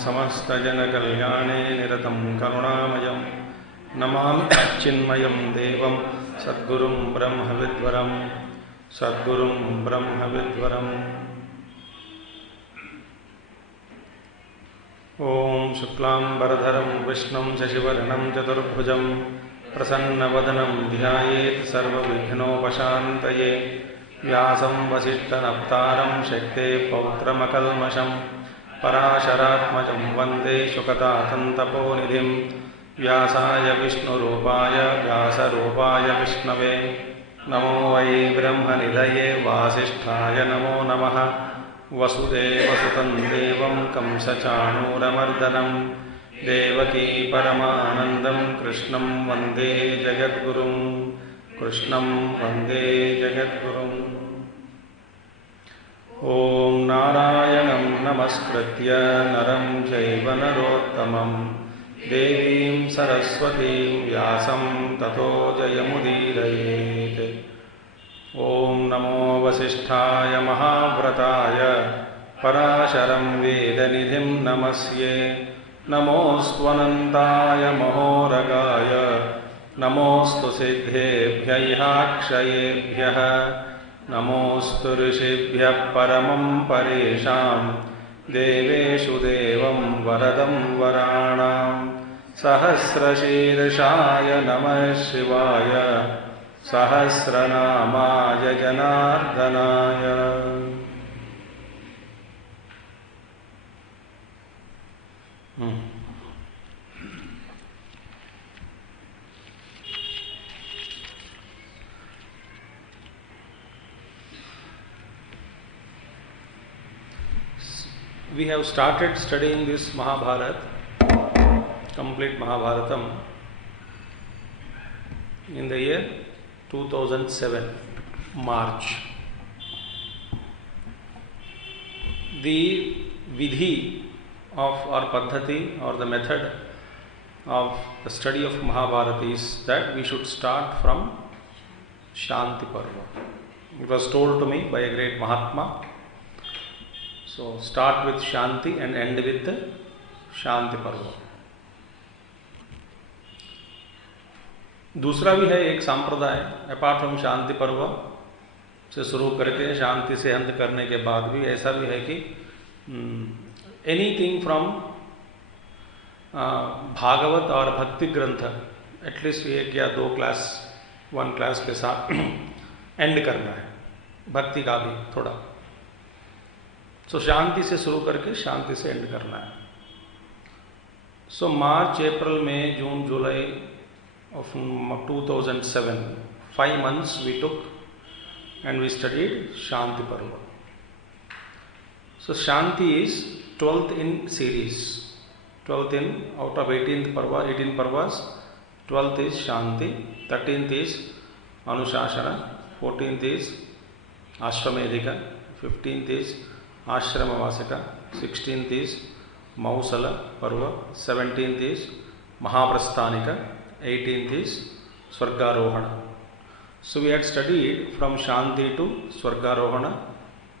समस्तजनकल्याणे निरतं करुणामयं नमामि चिन्मयं देवं सद्गुरुं ब्रह्मविद्वरम् ॐ शुक्लांबरधरं विष्णुं शशिवर्णं चतुर्भुजं प्रसन्नवदनं ध्यायेत् सर्वविघ्नोपशान्तये व्यासं वसिष्ठनप्तारं शक्तेः पौत्रमकल्मषम् पराशरात्मजं वन्दे शुकतातन्तपोनिधिं व्यासाय विष्णुरूपाय व्यासरूपाय विष्णवे नमो वै ब्रह्मनिधये वासिष्ठाय नमो नमः वसुदेवसुतं देवं कंसचाणूरमर्दनं देवकी परमानन्दं कृष्णं वन्दे जगद्गुरुम् ॐ नारायणं नमस्कृत्य नरं चैव नरोत्तमं देवीं सरस्वतीं व्यासं ततो जयमुदीरयेत्। ॐ नमो वसिष्ठाय महाव्रताय पराशरं वेदनिधिं नमस्ये नमोऽस्त्वनन्ताय महोरगाय नमोऽस्तु सिद्धेभ्यः नमोऽस्तु ऋषिभ्यः परमं परेषां देवेषु देवं वरदं वराणां सहस्रशीर्षाय नमः शिवाय सहस्रनामाय जनार्दनाय। We have started studying this Mahābhārata, complete Mahābhāratam, in the year 2007, March. The vidhi of our paddhati or the method of the study of Mahābhārata is that we should start from Śānti parva. It was told to me by a great Mahatma. So start with Śānti and end with the Śānti parva. दूसरा भी है एक संप्रदाय, apart from शांति पर्व से शुरू करके शांति से अंत करने के बाद भी ऐसा भी है कि एनीथिंग फ्रॉम भागवत और भक्ति ग्रंथ एटलीस्ट एक या दो क्लास, वन क्लास के साथ एंड करना है, भक्ति का भी थोड़ा। सो शांति से शुरू करके शांति से एंड करना है। सो मार्च, अप्रैल, मई, जून, जुलाई of 2007, 5 months we took and we studied Śānti parva. So Śānti is 12th in series, 12th in out of 18th parva, 18 parvas, 12th is Śānti, 13th is Anuśāsana, 14th is Aśvamedhika, 15th is Aśramavāsika, 16th is Mausala parva, 17th is Mahāprasthānika, 18th is Svargārohaṇa. So we had studied from Śānti to Svargārohaṇa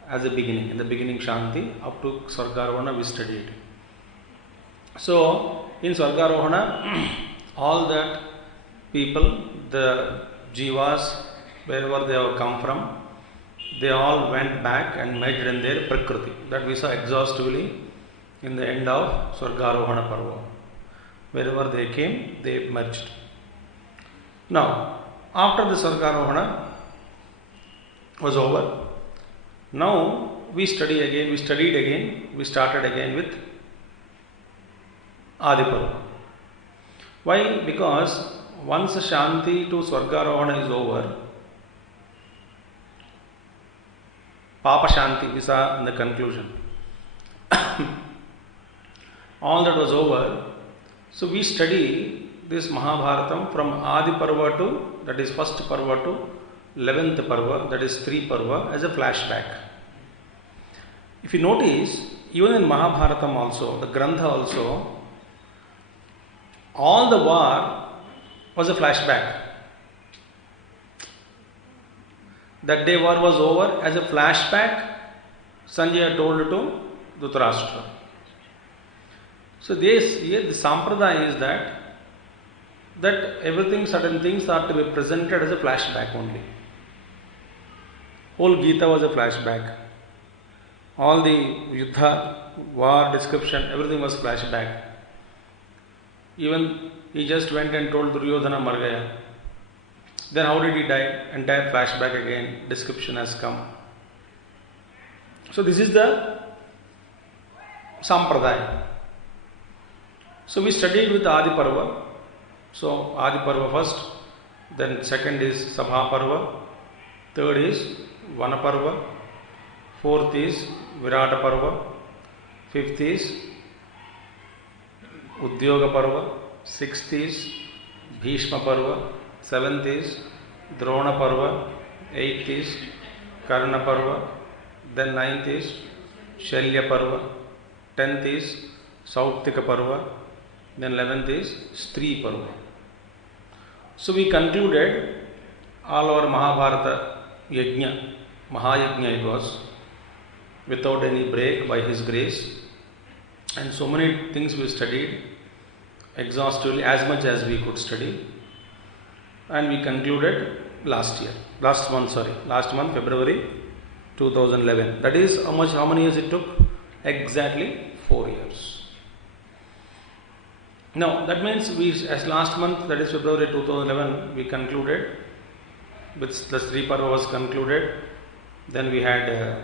as a beginning. In the beginning Śānti up to Svargārohaṇa we studied. So in Svargārohaṇa all that people, the jivas, wherever they have come from, they all went back and merged in their prakriti. That we saw exhaustively in the end of Svargārohaṇa parva. Wherever they came, they merged. Now, after the Svargārohaṇa was over, now we studied again, we started again with Adi Parva. Why? Because once Śānti to Svargārohaṇa is over, Papa Śānti, we saw in the conclusion. All that was over. So we study this Mahābhāratam from Adi Parva to, that is first Parva to 11th Parva, that is 3 Parva, as a flashback. If you notice, even in Mahābhāratam also, the Grantha also, all the war was a flashback. That day war was over, as a flashback, Sanjaya told to Dhritarashtra. So this, here the sampradaya is that everything, certain things are to be presented as a flashback only. Whole Gita was a flashback. All the Yuddha, war description, everything was flashback. Even he just went and told Duryodhana mar gaya. Then how did he die? Entire flashback again, description has come. So this is the sampradaya. So we studied with Adi Parva. So Adi Parva first, then second is Sabhā Parva, third is Vana Parva, fourth is Virāṭa Parva, fifth is Udyoga Parva, sixth is Bhīṣma Parva, seventh is Droṇa Parva, eighth is Karṇa Parva, then ninth is Shalya Parva, 10th is Sauptika Parva, then 11th is Strī Parva. So we concluded all our Mahābhārata Yajna, Mahayajna it was, without any break by His grace. And so many things we studied exhaustively, as much as we could study. And we concluded last month, February 2011. That is how many years it took? Exactly 4 years. Now that means as last month, that is February 2011, we concluded, with the Sri Parva was concluded. Then we had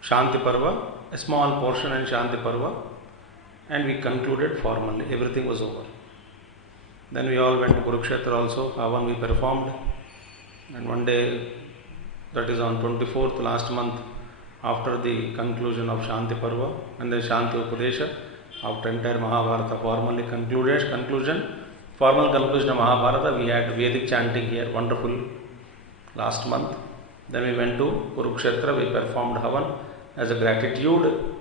Śānti Parva, a small portion in Śānti Parva, and we concluded formally. Everything was over. Then we all went to Kurukshetra also. Havan we performed, and one day, that is on 24th last month, after the conclusion of Śānti Parva and the Śānti Upadesha, after entire Mahābhārata formal conclusion of Mahābhārata, we had Vedic chanting here, wonderful, last month. Then we went to Kurukshetra, we performed Havan as a gratitude.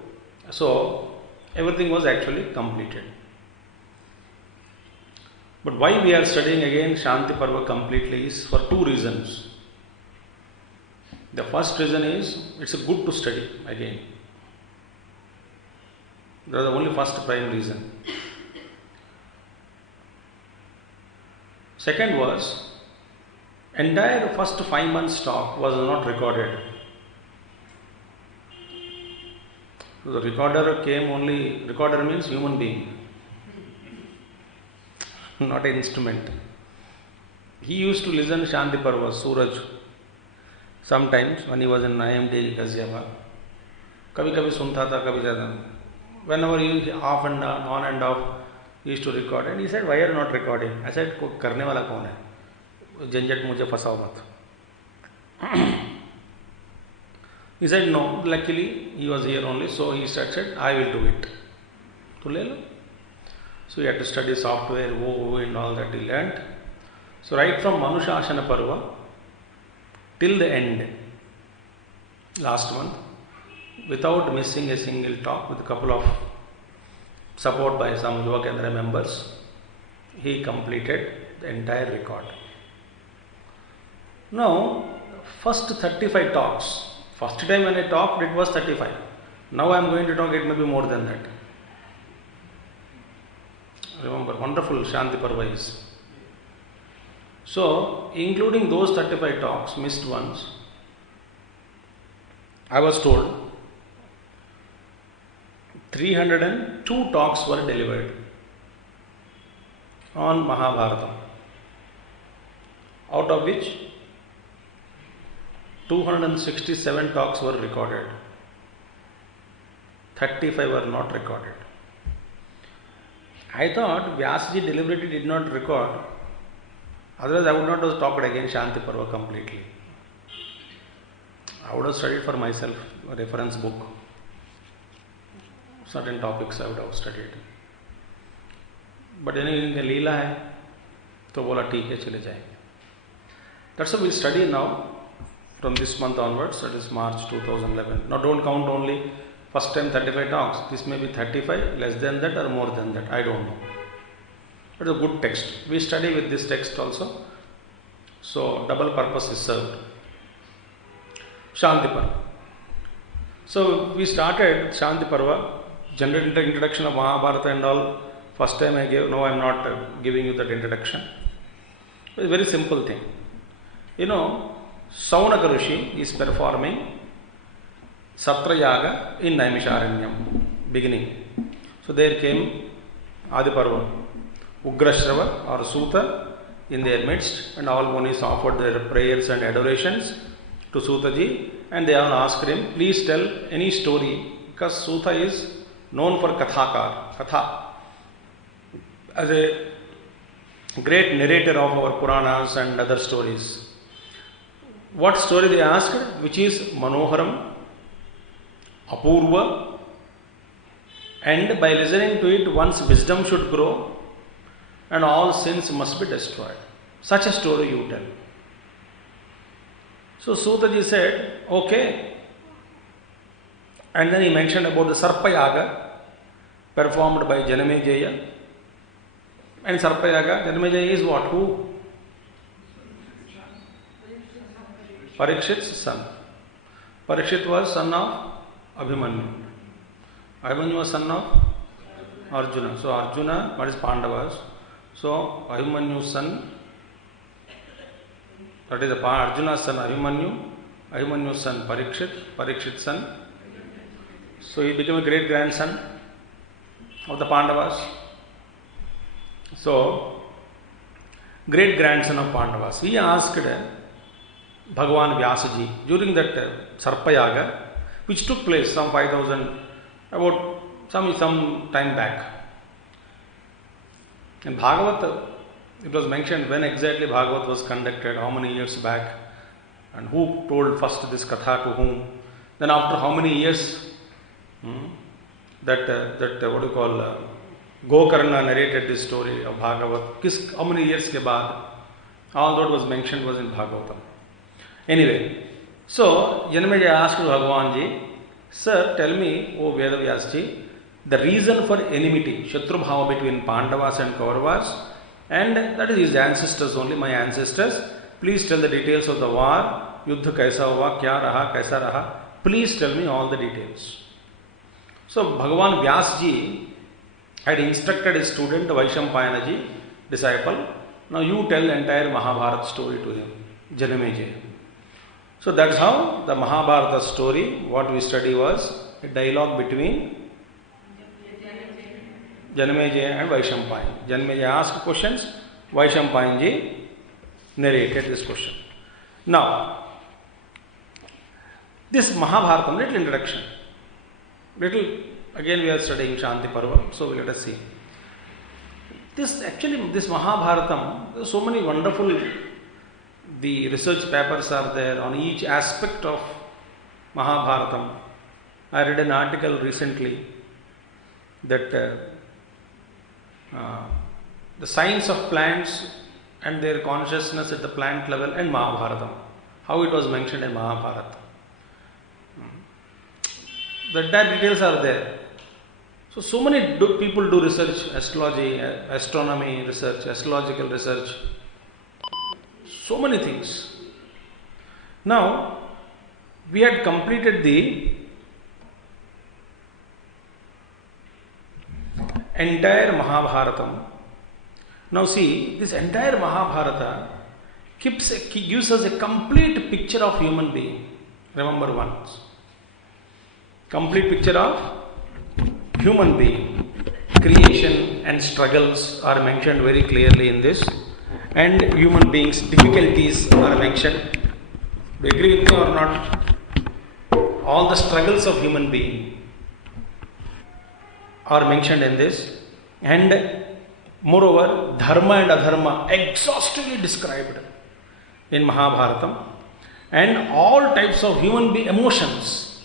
So everything was actually completed. But why we are studying again Śānti Parva completely is for two reasons. The first reason is it's good to study again. That is the only first prime reason. Second was, entire first 5 months talk was not recorded. So the recorder means human being, not an instrument. He used to listen Śānti Parva, Suraj, sometimes when he was in IMD Gaziabad. Kabhi sunta tha, kabhi jada. Whenever he off and on and off, he used to record. And he said, why are you not recording? I said, karne wala kaun hai? Janjat mujhe fasao mat. He said, no. Luckily, he was here only. So he said, I will do it. To le lo. So he had to study software, and all that he learnt. So right from Anuśāsana parva till the end, last month, without missing a single talk, with a couple of support by some Yuva Kendra members, he completed the entire record. Now, first 35 talks. First time when I talked, it was 35. Now I am going to talk, it may be more than that. Remember, wonderful Śānti Parva is. So, including those 35 talks, missed ones, I was told 302 talks were delivered on Mahābhārata, out of which 267 talks were recorded, 35 were not recorded. I thought Vyasji deliberately did not record, otherwise I would not have talked again Śānti Parva completely. I would have studied for myself, a reference book. Certain topics I would have studied. But इनका लीला है, तो बोला ठीक है चले जाएंगे. That's why we study now from this month onwards, that is March 2011. Now don't count only first time 35 talks. This may be 35, less than that or more than that. I don't know. It's a good text. We study with this text also. So double purpose is served. Śānti parva. So we started Śānti parva, general introduction of Mahābhārata and all. First time I gave, no I am not giving you that introduction. It's a very simple thing. You know, Saunaka Rishi is performing Satra Yaga in Naimisharanyam, beginning. So there came Adi Parva, Ugrashrava or Suta in their midst, and all munis offered their prayers and adorations to Sutaji, and they all asked him, please tell any story, because Suta is known for Katha, as a great narrator of our Puranas and other stories. What story they asked? Which is Manoharam, Apurva, and by listening to it, one's wisdom should grow and all sins must be destroyed. Such a story you tell. So Sutaji said, okay. And then he mentioned about the Sarpa Yaga performed by Janamejaya. And Sarpa Yaga, Janamejaya is what? Who? Parikshit's son. Parikshit was son of Abhimanyu. Abhimanyu was son of Arjuna. So Arjuna, what is Pandavas? So Abhimanyu's son, that is Arjuna's son Abhimanyu, Abhimanyu's son Parikshit's son. So he became a great grandson of the Pandavas. So, great grandson of Pandavas. He asked Bhagavan Vyasaji during that Sarpayaga, which took place some 5,000, about some time back. In Bhagavata, it was mentioned when exactly Bhagavat was conducted, how many years back, and who told first this katha to whom. Then after how many years, Karṇa narrated this story of Bhagavat. How many years ke baad? All that was mentioned was in Bhagavatam. Anyway, so Janamejaya asked Bhagavanji, sir, tell me, O Vedavyasji, the reason for enmity, Shatru Bhava between Pandavas and Kauravas, and that is his ancestors only, my ancestors. Please tell the details of the war, Yuddha kaisa hua, kya raha, kaisa raha. Please tell me all the details. So Bhagavan Vyasji had instructed his student Vaishampayanaji, disciple, now you tell the entire Mahābhārata story to him, Janamejaya. So that's how the Mahābhārata story, what we study was a dialogue between Janamejaya and Vaishampayana. Janamejaya asked questions, Vaishampayanaji narrated this question. Now, this Mahābhārata, little introduction. Again we are studying Śānti parva, so let us see. This Mahābhāratam, there are so many wonderful, the research papers are there on each aspect of Mahābhāratam. I read an article recently that the science of plants and their consciousness at the plant level and Mahābhāratam, how it was mentioned in Mahābhārata. The entire details are there. So many people do research, astrology, astronomy research, astrological research, so many things. Now, we had completed the entire Mahābhāratam. Now see, this entire Mahābhārata gives us a complete picture of human being. Remember once. Complete picture of human being. Creation and struggles are mentioned very clearly in this, and human beings' difficulties are mentioned. Do you agree with me or not? All the struggles of human being are mentioned in this, and moreover, dharma and adharma exhaustively described in Mahābhāratam. and all types of human emotions,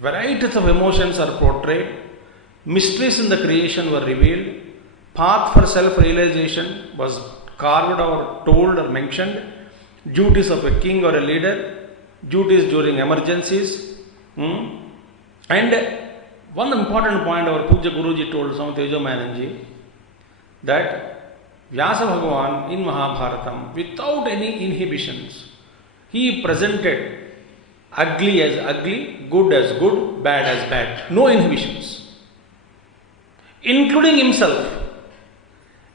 varieties of emotions are portrayed, mysteries in the creation were revealed, path for self-realization was carved or told or mentioned, duties of a king or a leader, duties during emergencies, and one important point our Puja Guruji told Swami Chidrupanandaji, that Vyasa Bhagavan in Mahābhāratam, without any inhibitions, he presented ugly as ugly, good as good, bad as bad. No inhibitions. Including himself.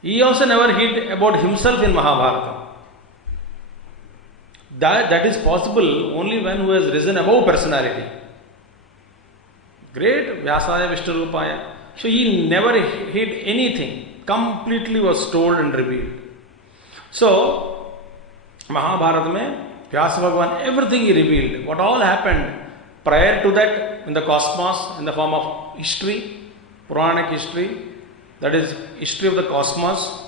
He also never hid about himself in Mahābhārata. That is possible only when who has risen above personality. Great Vyasaya Vishnu-rupaya. So he never hid anything. Completely was told and revealed. So, Mahābhārata mein, Vyasa Bhagavan, everything he revealed. What all happened prior to that in the cosmos, in the form of history, Puranic history, that is history of the cosmos,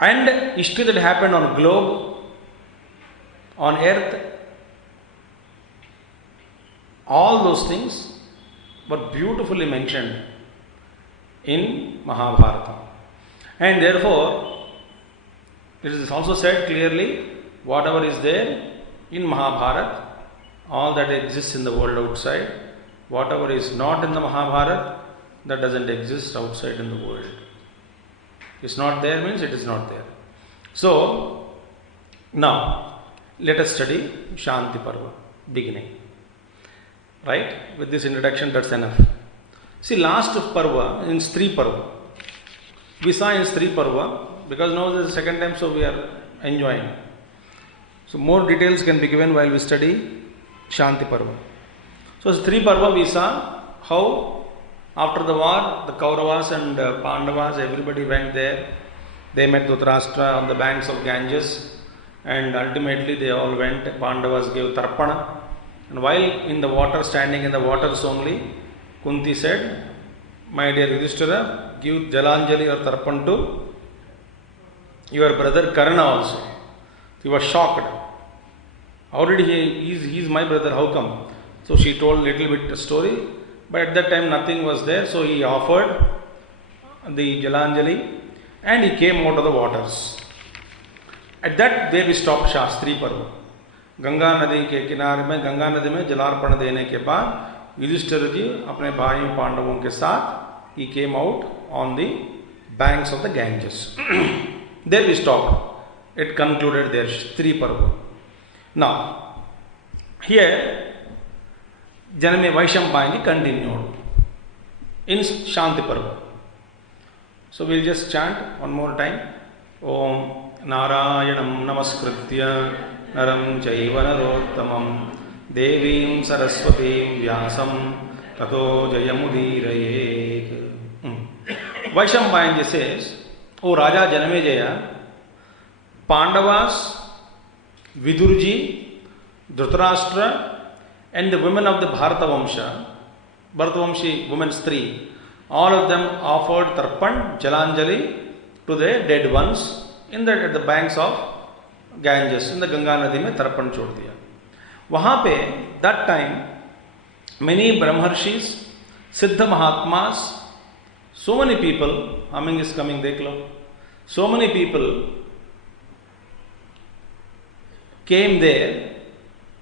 and history that happened on globe, on earth, all those things were beautifully mentioned in Mahābhārata. And therefore, it is also said clearly, whatever is there in Mahābhārata, all that exists in the world outside, whatever is not in the Mahābhārata, that doesn't exist outside in the world. It's not there means it is not there. So, now, let us study Śānti parva, beginning. Right? With this introduction, that's enough. See, last parva, in Stri parva, we saw in Stri parva, because now this is the second time, so we are enjoying. So, more details can be given while we study Śānti parva. So, Stri parva, we saw how after the war, the Kauravas and Pandavas, everybody went there. They met Dhritarashtra on the banks of Ganges, and ultimately they all went. Pandavas gave Tarpana, and while in the water, standing in the waters only, Kunti said, "My dear Yudhishthira, give Jalanjali or Tarpan to your brother Karṇa also." He was shocked. How did he is my brother, how come? So she told little bit story, but at that time nothing was there, so he offered the Jalanjali and he came out of the waters. At that, there we stopped Shastri Parva. Ganga नदी के किनारे में, गंगा नदी में जलार्पण देने के बाद युधिष्ठिर जी अपने भाइयों पांडवों के साथ he came out on the banks of the Ganges. There we stopped. It concluded there, Stri Parva. Now, here Janame Vaishampayini continued in Śānti parva. So we'll just chant one more time. Om Narayanam Namaskritya Naram Chaiva Narottamam Devim Saraswatim Vyasam Tato Jayamudirayet. Vaishampayini says, O Raja Janamejaya, Pandavas, Vidurji, Dhritarashtra, and the women of the Bharata Vamshi women Stri, all of them offered Tarpan, Jalanjali to the dead ones at the banks of Ganges, in the Ganga Nadi mein Tarpan chhod diya. Wahan pe, that time, many Brahmarshis, Siddha Mahatmas, so many people, humming is coming, dekh lo, so many people came there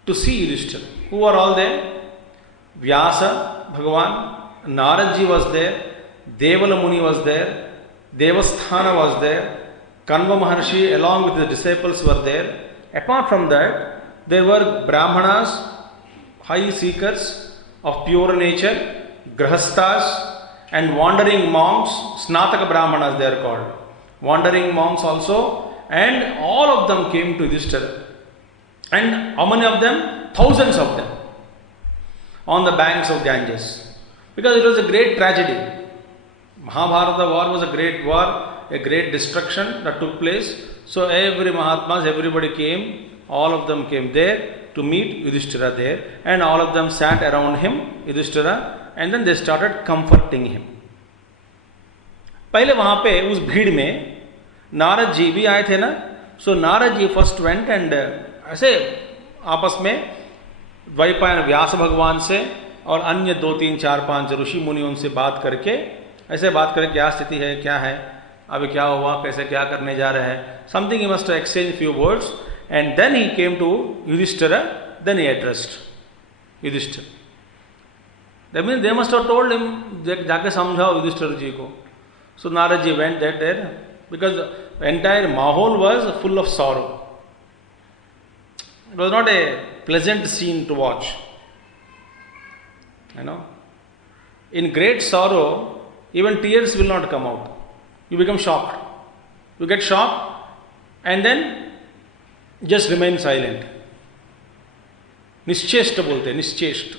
to see Yudhishthira. Who are all there? Vyasa Bhagavan, Naradji was there, Devala Muni was there, Devasthana was there, Kanva Maharshi along with the disciples were there. Apart from that, there were Brahmanas, high seekers of pure nature, Grahasthas, and wandering monks, Snataka Brahmanas they are called. Wandering monks also, and all of them came to Yudhishthira. And how many of them? Thousands of them on the banks of Ganges. Because it was a great tragedy. Mahābhārata war was a great war, a great destruction that took place. So every Mahatmas, everybody came, all of them came there to meet Yudhishthira there, and all of them sat around him, Yudhishthira, and then they started comforting him. पहले वहाँ पे उस भीड़ में नारद जी भी आए थे ना, so Narad ji first went and ऐसे आपस में द्वैपायन व्यास भगवान से और अन्य 2, 3, 4, 5 ऋषि मुनि उनसे बात करके, ऐसे बात करके क्या स्थिति है, क्या है, अभी क्या हुआ, कैसे क्या करने जा रहे हैं, something he must exchange few words and then he came to Yudhishthira, then he addressed Yudhishthira. That means they must have told him, जाके समझाओ युधिष्ठिर जी को. So Narad ji went there because the entire mahol was full of sorrow. It was not a pleasant scene to watch. You know, in great sorrow, even tears will not come out. You become shocked. You get shocked and then just remain silent. Nischeshta bolte, nischeshta.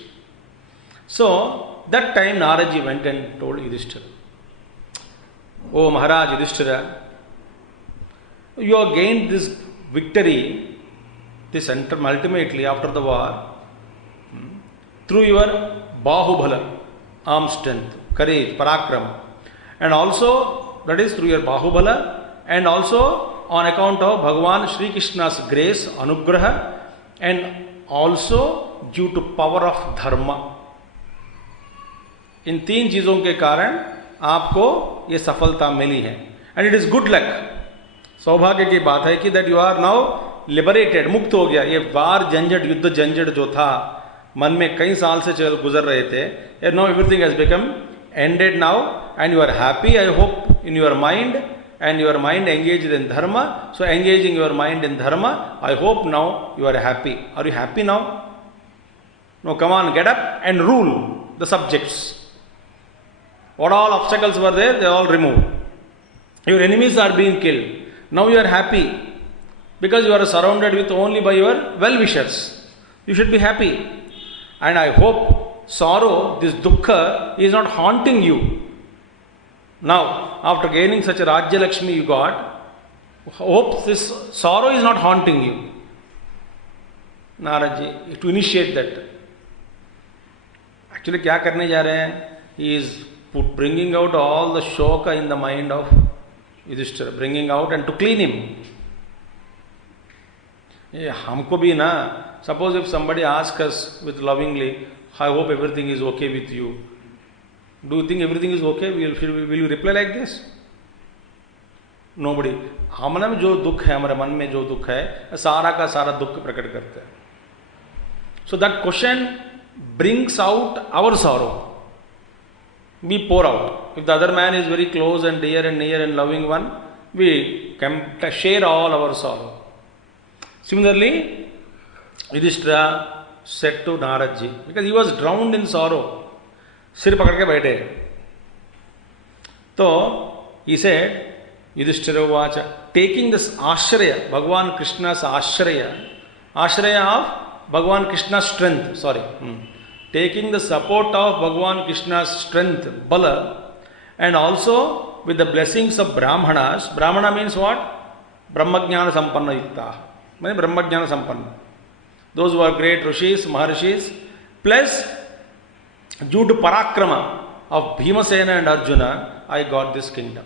So, that time Naraji went and told Yudhishthira, "Oh Maharaj Yudhishthira, you have gained this victory, this ultimately after the war, through your Bahubala, arm strength, courage, parakram, and also that is through your Bahubala, and also on account of Bhagavan Shri Krishna's grace, anugraha, and also due to power of dharma." इन 3 चीज़ों के कारण आपको ये सफलता मिली है. And it is good luck, सौभाग्य की बात है कि that you are now liberated, मुक्त हो गया. ये वार झंझट, युद्ध झंझट जो था, मन में कई साल से गुजर रहे थे, now everything has become ended now and you are happy. I hope in your mind, and your mind engaged in dharma. So engaging your mind in dharma, I hope now you are happy. Are you happy now? No, come on, get up and rule the subjects. What all obstacles were there, they all removed. Your enemies are being killed. Now you are happy because you are surrounded with only by your well-wishers. You should be happy. And I hope sorrow, this dukkha is not haunting you. Now, after gaining such a Rajya Lakshmi you got, hope this sorrow is not haunting you. Narad ji, to initiate that. Actually, क्या करने जा रहे हैं? He is bringing out all the shoka in the mind of Yudhishthira, bringing out and to clean him. ये हमको भी ना, suppose if somebody asks us with lovingly, I hope everything is okay with you. Do you think everything is okay? Will you reply like this? Nobody. हमारे में जो दुख है, हमारे मन में जो दुख है, सारा का सारा दुख प्रकट करते हैं. So that question brings out our sorrow. We pour out. If the other man is very close and dear and loving one, we can share all our sorrow. Similarly, Yudhishthira said to Narad ji, because he was drowned in sorrow. सिर पकड़ के बैठे. तो he said, Yudhishthira uvacha, taking this ashraya, Bhagavan Krishna's ashraya of Bhagavan Krishna's strength, taking the support of Bhagavan Krishna's strength, bala, and also with the blessings of Brahmanas. Brahmana means what? Brahmajnana sampanna yukta. Means Brahmajnana sampanna. Those who are great rishis, maharishis, plus due to parakrama of Bhīmasena and Arjuna, I got this kingdom.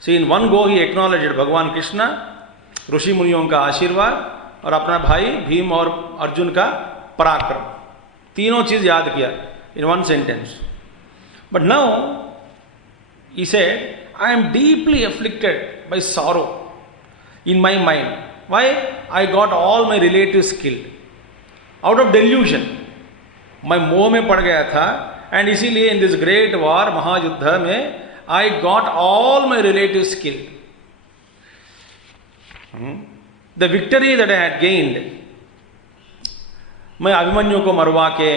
See, in one go he acknowledged Bhagavan Krishna, ऋषि मुनियों का आशीर्वाद और अपना भाई भीम और अर्जुन का पराक्रम. तीनों चीज याद किया in one sentence. But now he said, I am deeply afflicted by sorrow in my mind. Why? I got all my relatives killed out of delusion. मैं मोह में पड़ गया था एंड इसीलिए इन दिस ग्रेट वॉर, महायुद्ध में, I got all my relatives killed. The victory that I had gained, मैं अभिमन्यु को मरवा के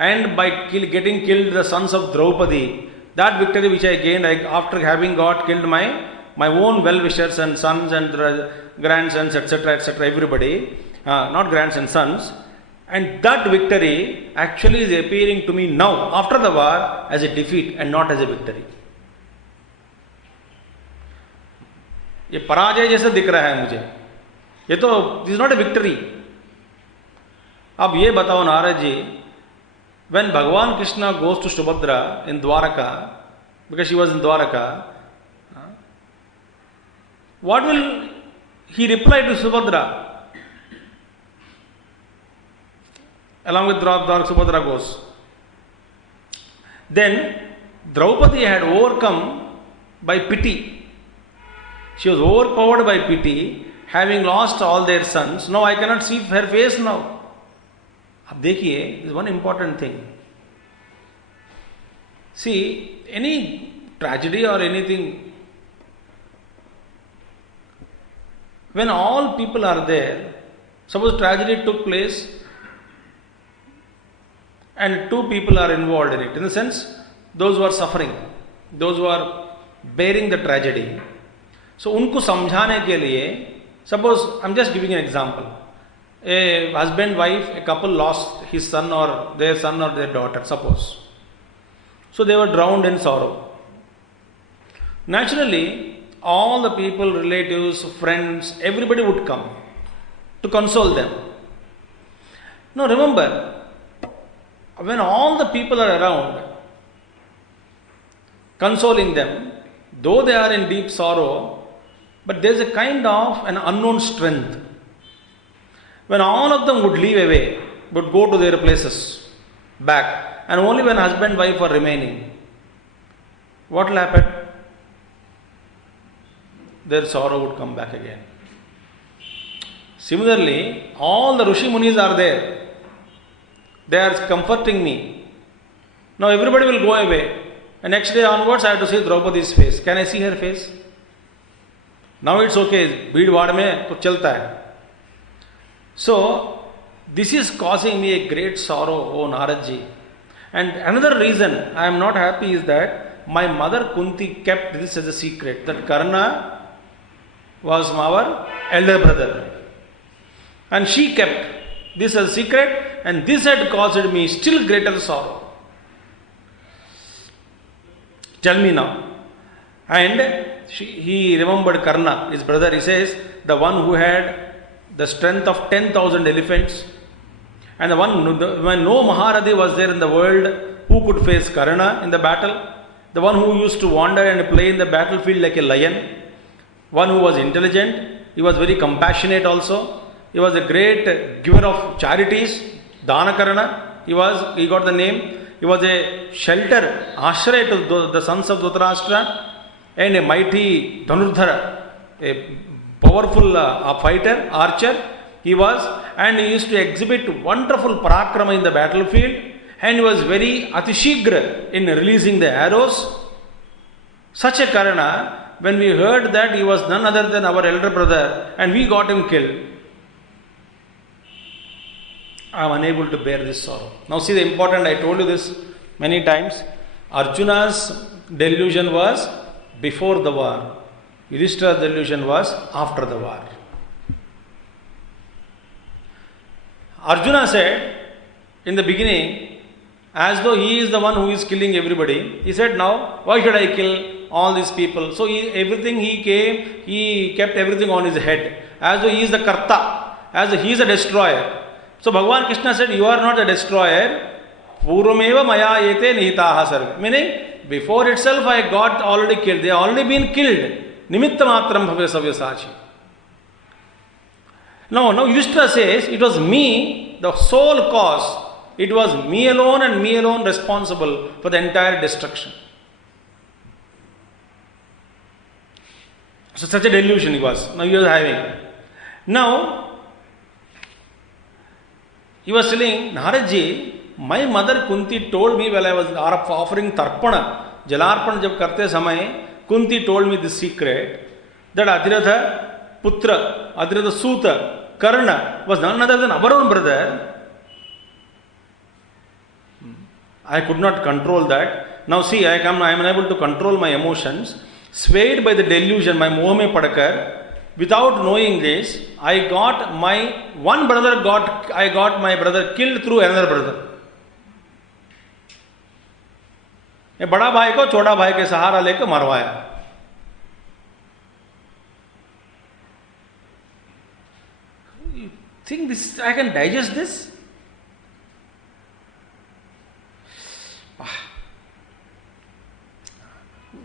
and by getting killed the sons of Draupadi, that victory which I gained after having got killed my own well-wishers and sons and grandsons, etc., everybody, not grandsons, sons. And that victory actually is appearing to me now, after the war, as a defeat and not as a victory. ये पराजय जैसा दिख रहा है मुझे, ये तो this is not a victory. अब ये बताओ Narad ji, when Bhagavan Krishna goes to Subhadra in Dwaraka, because she was in Dwaraka, what will he reply to Subhadra? along with Subhadra goes. Then Draupadi had overcome by pity. She was overpowered by pity, having lost all their sons. Now I cannot see her face now. Ab dekhiye, this is one important thing. See, any tragedy or anything, when all people are there, suppose tragedy took place and two people are involved in it. In the sense, those who are suffering, those who are bearing the tragedy. So, unko samjhane ke liye, suppose, I am just giving an example. A husband, wife, a couple lost his son or their daughter, suppose. So, they were drowned in sorrow. Naturally, all the people, relatives, friends, everybody would come to console them. Now, remember, when all the people are around, consoling them, though they are in deep sorrow, but there is a kind of an unknown strength. When all of them would leave away, would go to their places, back, and only when husband and wife are remaining, what will happen? Their sorrow would come back again. Similarly, all the Rishi Munis are there. They are comforting me. Now everybody will go away. And next day onwards, I have to see Draupadi's face. Can I see her face? Now it's okay. Bheed vaad mein to chalta hai. So, this is causing me a great sorrow, O Naradji. And another reason I am not happy is that my mother Kunti kept this as a secret, that Karṇa was our elder brother. And she kept this as a secret, and this had caused me still greater sorrow. Tell me now. And he remembered Karṇa, his brother. He says, the one who had the strength of 10,000 elephants, and the one when no Mahārathi was there in the world who could face Karṇa in the battle, the one who used to wander and play in the battlefield like a lion, one who was intelligent, he was very compassionate also, he was a great giver of charities, Dana Karṇa, he got the name, he was a shelter, Ashraya to the sons of Dhritarashtra, and a mighty Dhanurdhara, a powerful fighter, archer he was, and he used to exhibit wonderful parakrama in the battlefield, and he was very atishigra in releasing the arrows. Such a Karṇa, when we heard that he was none other than our elder brother and we got him killed, I am unable to bear this sorrow. Now see the important, I told you this many times, Arjuna's delusion was before the war. Yudhishthira's delusion was after the war. Arjuna said in the beginning, as though he is the one who is killing everybody, he said, now why should I kill all these people? So he kept everything on his head, as though he is the Karta, as though he is a destroyer. So Bhagavan Krishna said, you are not a destroyer. Purvameva maya yete nihitaha sarve. Meaning, before itself I got already killed. They have already been killed. Nimitta matram bhave savyasachi. Now Yudhishthira says, it was me, the sole cause. It was me alone and me alone responsible for the entire destruction. So such a delusion he was. Now he was having. Now, he was telling, Naradji, my mother Kunti told me while I was offering tarpana, jalarpan jab karte samay, Kunti told me this secret, that Adhiratha Putra, Adhiratha Suta, Karṇa was none other than our own brother. I could not control that. Now see, I am unable to control my emotions. Swayed by the delusion, my moh mein padkar, without knowing this, I got my brother killed through another brother. ये बड़ा भाई को छोटा भाई के सहारा लेकर मरवाया. You think this? I can digest this?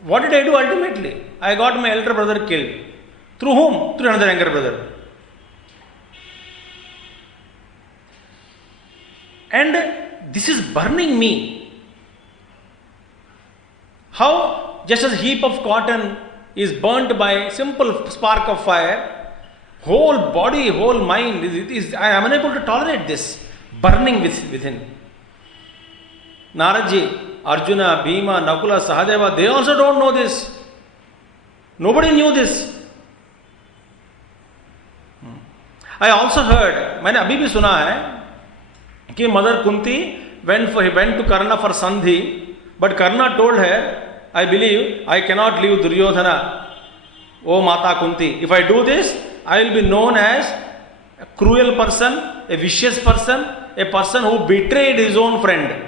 What did I do ultimately? I got my elder brother killed. Through whom? Through another younger brother. And this is burning me. How just as a heap of cotton is burnt by simple spark of fire, whole body, whole mind I am unable to tolerate this burning within. Naradji, Arjuna, Bhīṣma, Nakula, Sahadeva, they also don't know this. Nobody knew this. I also heard, मैंने अभी भी सुना है कि mother Kunti went to Karna for Sandhi, but Karna told her, I believe I cannot leave Duryodhana. Oh Mata Kunti, if I do this, I will be known as a cruel person, a vicious person, a person who betrayed his own friend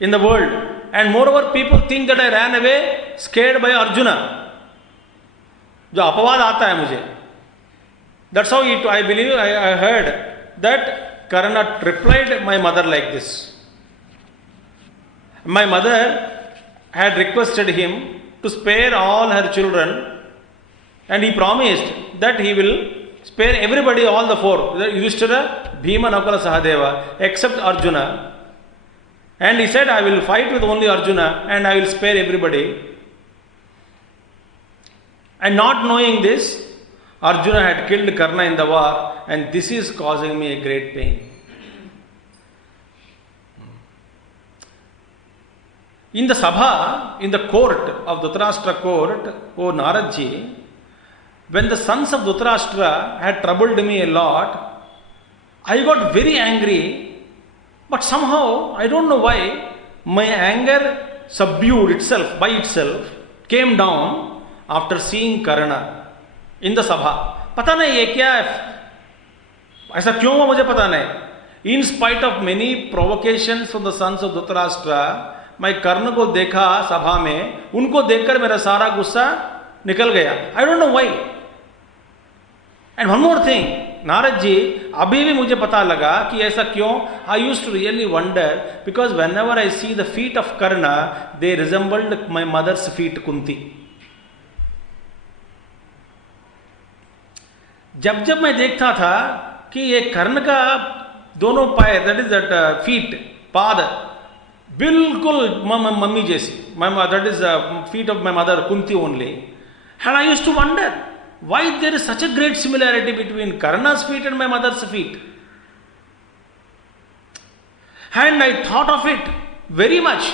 in the world. And moreover, people think that I ran away scared by Arjuna. जो अपवाद आता है मुझे. That's how I believe I heard that Karna replied my mother like this. My mother had requested him to spare all her children, and he promised that he will spare everybody, all the four, Yudhishthira, Bhīṣma, Nakula, Sahadeva, except Arjuna. And he said, I will fight with only Arjuna and I will spare everybody. And not knowing this, Arjuna had killed Karna in the war, and this is causing me a great pain. In the Sabhā, in the court of Dhritarashtra court, O Naradji, when the sons of Dhritarashtra had troubled me a lot, I got very angry, but somehow, I don't know why, my anger subdued itself, by itself, came down after seeing Karna in the Sabhā. पता नहीं ये क्या है, ऐसा क्यों हुआ मुझे पता नहीं. In spite of many provocations from the sons of Dhritarashtra, मैं कर्ण को देखा सभा में, उनको देखकर मेरा सारा गुस्सा निकल गया. I don't know why. And one more thing, Narad ji, अभी भी मुझे पता लगा कि ऐसा क्यों. I used to really wonder, because whenever I see the feet of Karna, they resembled my mother's feet Kunti. जब जब मैं देखता था कि ये कर्ण का दोनों पाए, दैट इज दैट फीट, पाद बिल्कुल मम्मी जैसी, that is feet of my mother Kunti only. And I used to wonder why there is such a great similarity between Karna's feet and my mother's feet. And I thought of it very much.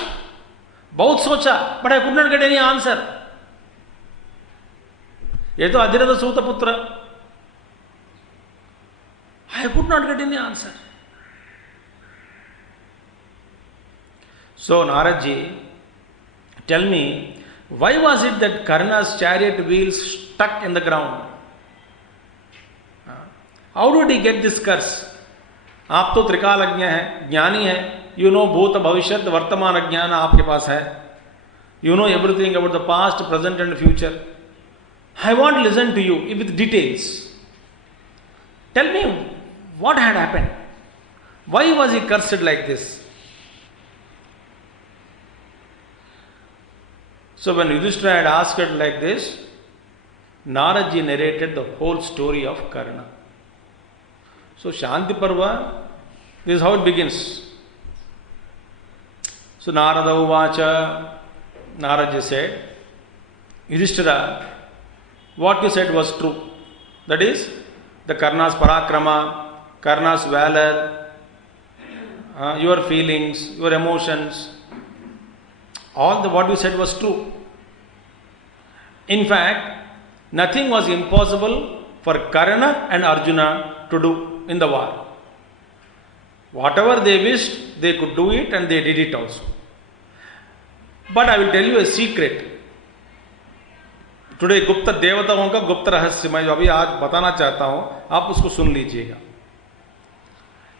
बहुत सोचा, but I could not get any answer. ये तो अधिरथ सूत पुत्र. I could not get any answer. So Naradji, tell me, why was it that Karna's chariot wheels stuck in the ground? How did he get this curse? आप तो त्रिकालज्ञ हैं, ज्ञानी हैं, you know भूत भविष्यत वर्तमान ज्ञान आपके पास है. You know everything about the past, present and future. I want to listen to you with details. Tell me, what had happened? Why was he cursed like this? So when Yudhishthira had asked it like this, Naradji narrated the whole story of Karna. So Śānti parva, this is how it begins. So Narada uvacha, Naradji said, Yudhishthira, what you said was true. That is, the Karna's parakrama, Karna's valor, your feelings, your emotions, all what you said was true. In fact, nothing was impossible for Karna and Arjuna to do in the war. Whatever they wished, they could do it, and they did it also. But I will tell you a secret. Today गुप्त देवताओं का गुप्त रहस्य मैं जो अभी आज बताना चाहता हूं, आप उसको सुन लीजिएगा.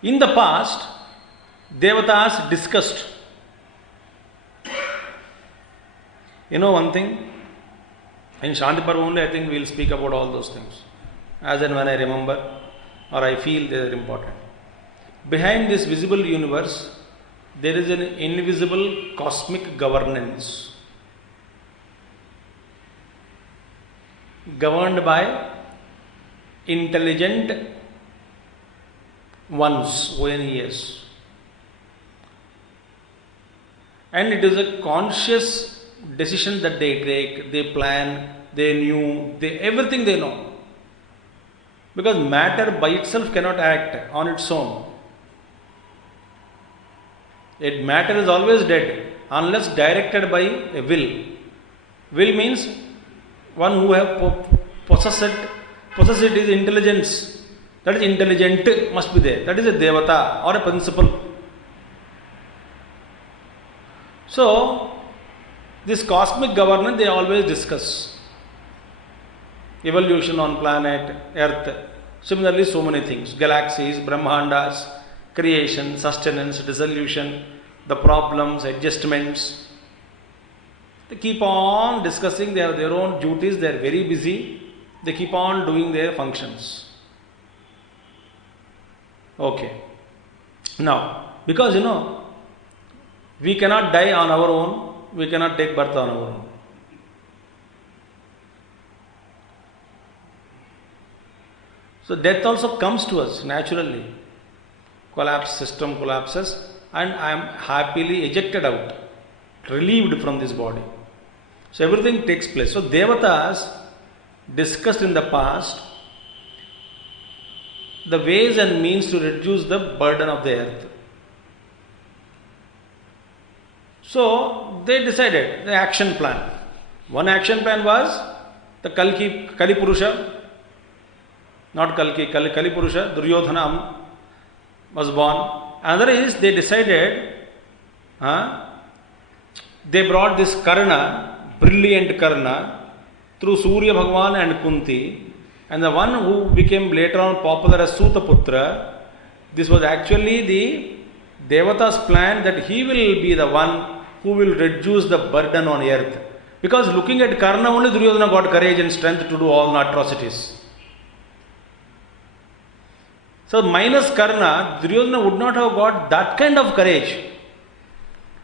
In the past, devatas discussed. You know one thing? In Śānti parva only I think we will speak about all those things. As and when I remember or I feel they are important. Behind this visible universe, there is an invisible cosmic governance. Governed by intelligent once, ONES. And it is a conscious decision that they take, they plan, they knew, everything they know. Because matter by itself cannot act on its own. Matter is always dead unless directed by a will. Will means one who have possessed it is intelligence. That is intelligent must be there. That is a devata or a principle. So, this cosmic governance they always discuss. Evolution on planet, earth. Similarly, so many things. Galaxies, Brahmandas, creation, sustenance, dissolution, the problems, adjustments. They keep on discussing, they have their own duties, they are very busy. They keep on doing their functions. Okay. Now, because we cannot die on our own, we cannot take birth on our own. So death also comes to us naturally. System collapses, and I am happily ejected out, relieved from this body. So everything takes place. So devatas discussed in the past the ways and means to reduce the burden of the earth. So they decided the action plan. One action plan was the Kali Purusha, not Kalki, Kali Purusha, Duryodhana was born. Another is they decided, they brought this Karṇa, brilliant Karṇa, through Surya Bhagavan and Kunti, and the one who became later on popular as Sutaputra, this was actually the Devata's plan that he will be the one who will reduce the burden on earth. Because looking at Karṇa, only Duryodhana got courage and strength to do all the atrocities. So minus Karṇa, Duryodhana would not have got that kind of courage.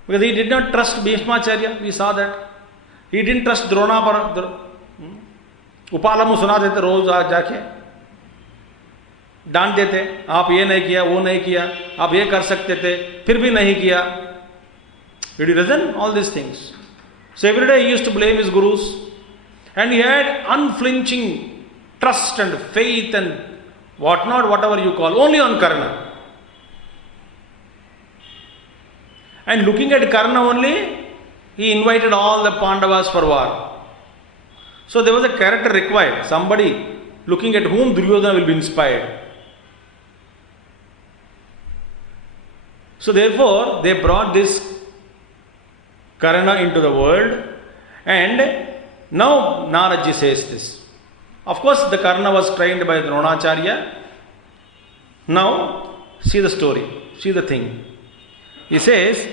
Because he did not trust Bhīṣmacharya, we saw that. He didn't trust Droṇa. उपालमु सुना देते रोज आज जाके, डांट देते, आप ये नहीं किया, वो नहीं किया, आप ये कर सकते थे, फिर भी नहीं किया. Did you listen? All these things. So every day he used to blame his gurus, and he had unflinching trust and faith and whatnot, whatever you call, only on Karṇa. And looking at Karṇa only, he invited all the Pandavas for war. So there was a character required, somebody looking at whom Duryodhana will be inspired. So therefore, they brought this Karṇa into the world, and now Naraji says this. Of course, the Karṇa was trained by Dronacharya. Now, see the story, see the thing. He says,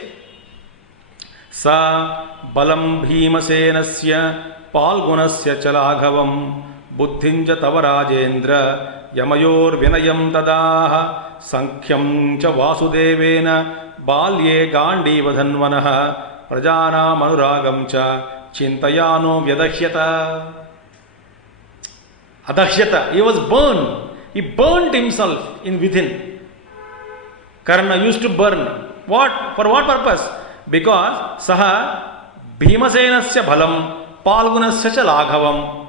Sa balam bhīmasenasya palgunasya chalaghavam buddhinja tava rājendra yamayor vinayam tadaha sankhyam cha vasudevena balye gandhiva dhanvanaha prajana manuragam cha chintayano vyadahyata. Adahyata, he was burned. He burned himself within. Karṇa used to burn. What? For what purpose? Because Saha Bhīmasenasya bhalam Palgunasya cha laghavam.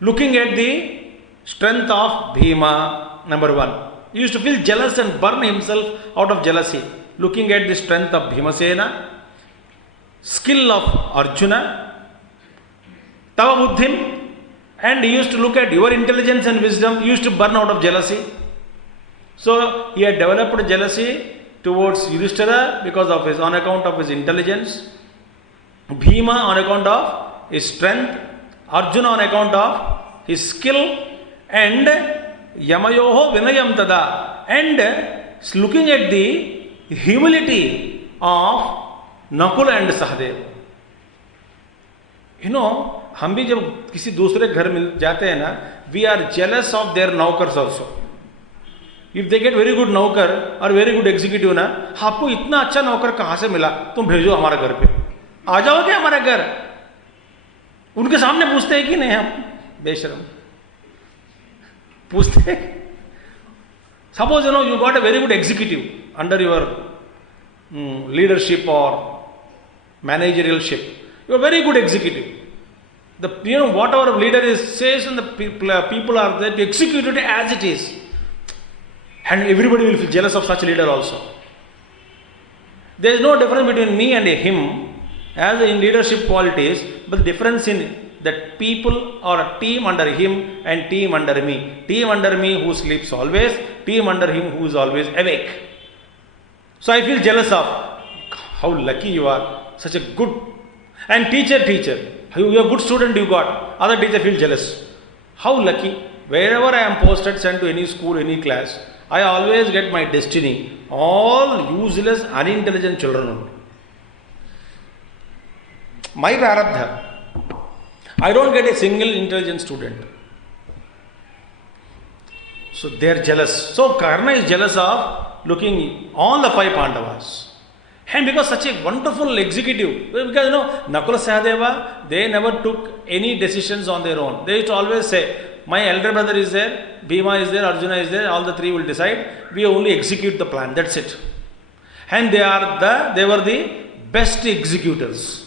Looking at the strength of Bhīma, number one. He used to feel jealous and burn himself out of jealousy. Looking at the strength of Bhīmasena, skill of Arjuna, Tava Buddhim, and he used to look at your intelligence and wisdom. He used to burn out of jealousy. So he had developed jealousy towards Yudhishthira on account of his intelligence, Bhīma on account of his strength, Arjuna on account of his skill, and Yamayoho Vinayam Tada, and looking at the humility of Nakula and Sahadeva. हम भी जब किसी दूसरे घर मिल जाते हैं ना, we are jealous of their नौकर्स also. If they get very good नौकर और वेरी गुड एग्जीक्यूटिव ना, आपको इतना अच्छा नौकर कहाँ से मिला, तुम भेजो हमारे घर पे, आ जाओ क्या हमारे घर. उनके सामने पूछते हैं कि नहीं, हम बेशरम पूछते हैं. Suppose you got a very good executive under your leadership or managerialship. You are a very good executive. Whatever leader says, and the people are there to execute it as it is. And everybody will feel jealous of such a leader also. There is no difference between me and him as in leadership qualities, but the difference in that people are a team under him and team under me. Team under me who sleeps always, team under him who is always awake. So I feel jealous of how lucky you are, such a good, and teacher, you are a good student you got, other teacher feel jealous. How lucky, wherever I am posted, sent to any school, any class, I always get my destiny, all useless, unintelligent children only. My prarabdha, I don't get a single intelligent student. So they are jealous. So Karna is jealous of looking all the 5 Pandavas. And because such a wonderful executive, because Nakula Sahadeva, they never took any decisions on their own. They used to always say, my elder brother is there, Bhīṣma is there, Arjuna is there, all the 3 will decide. We only execute the plan, that's it. And they were the best executors.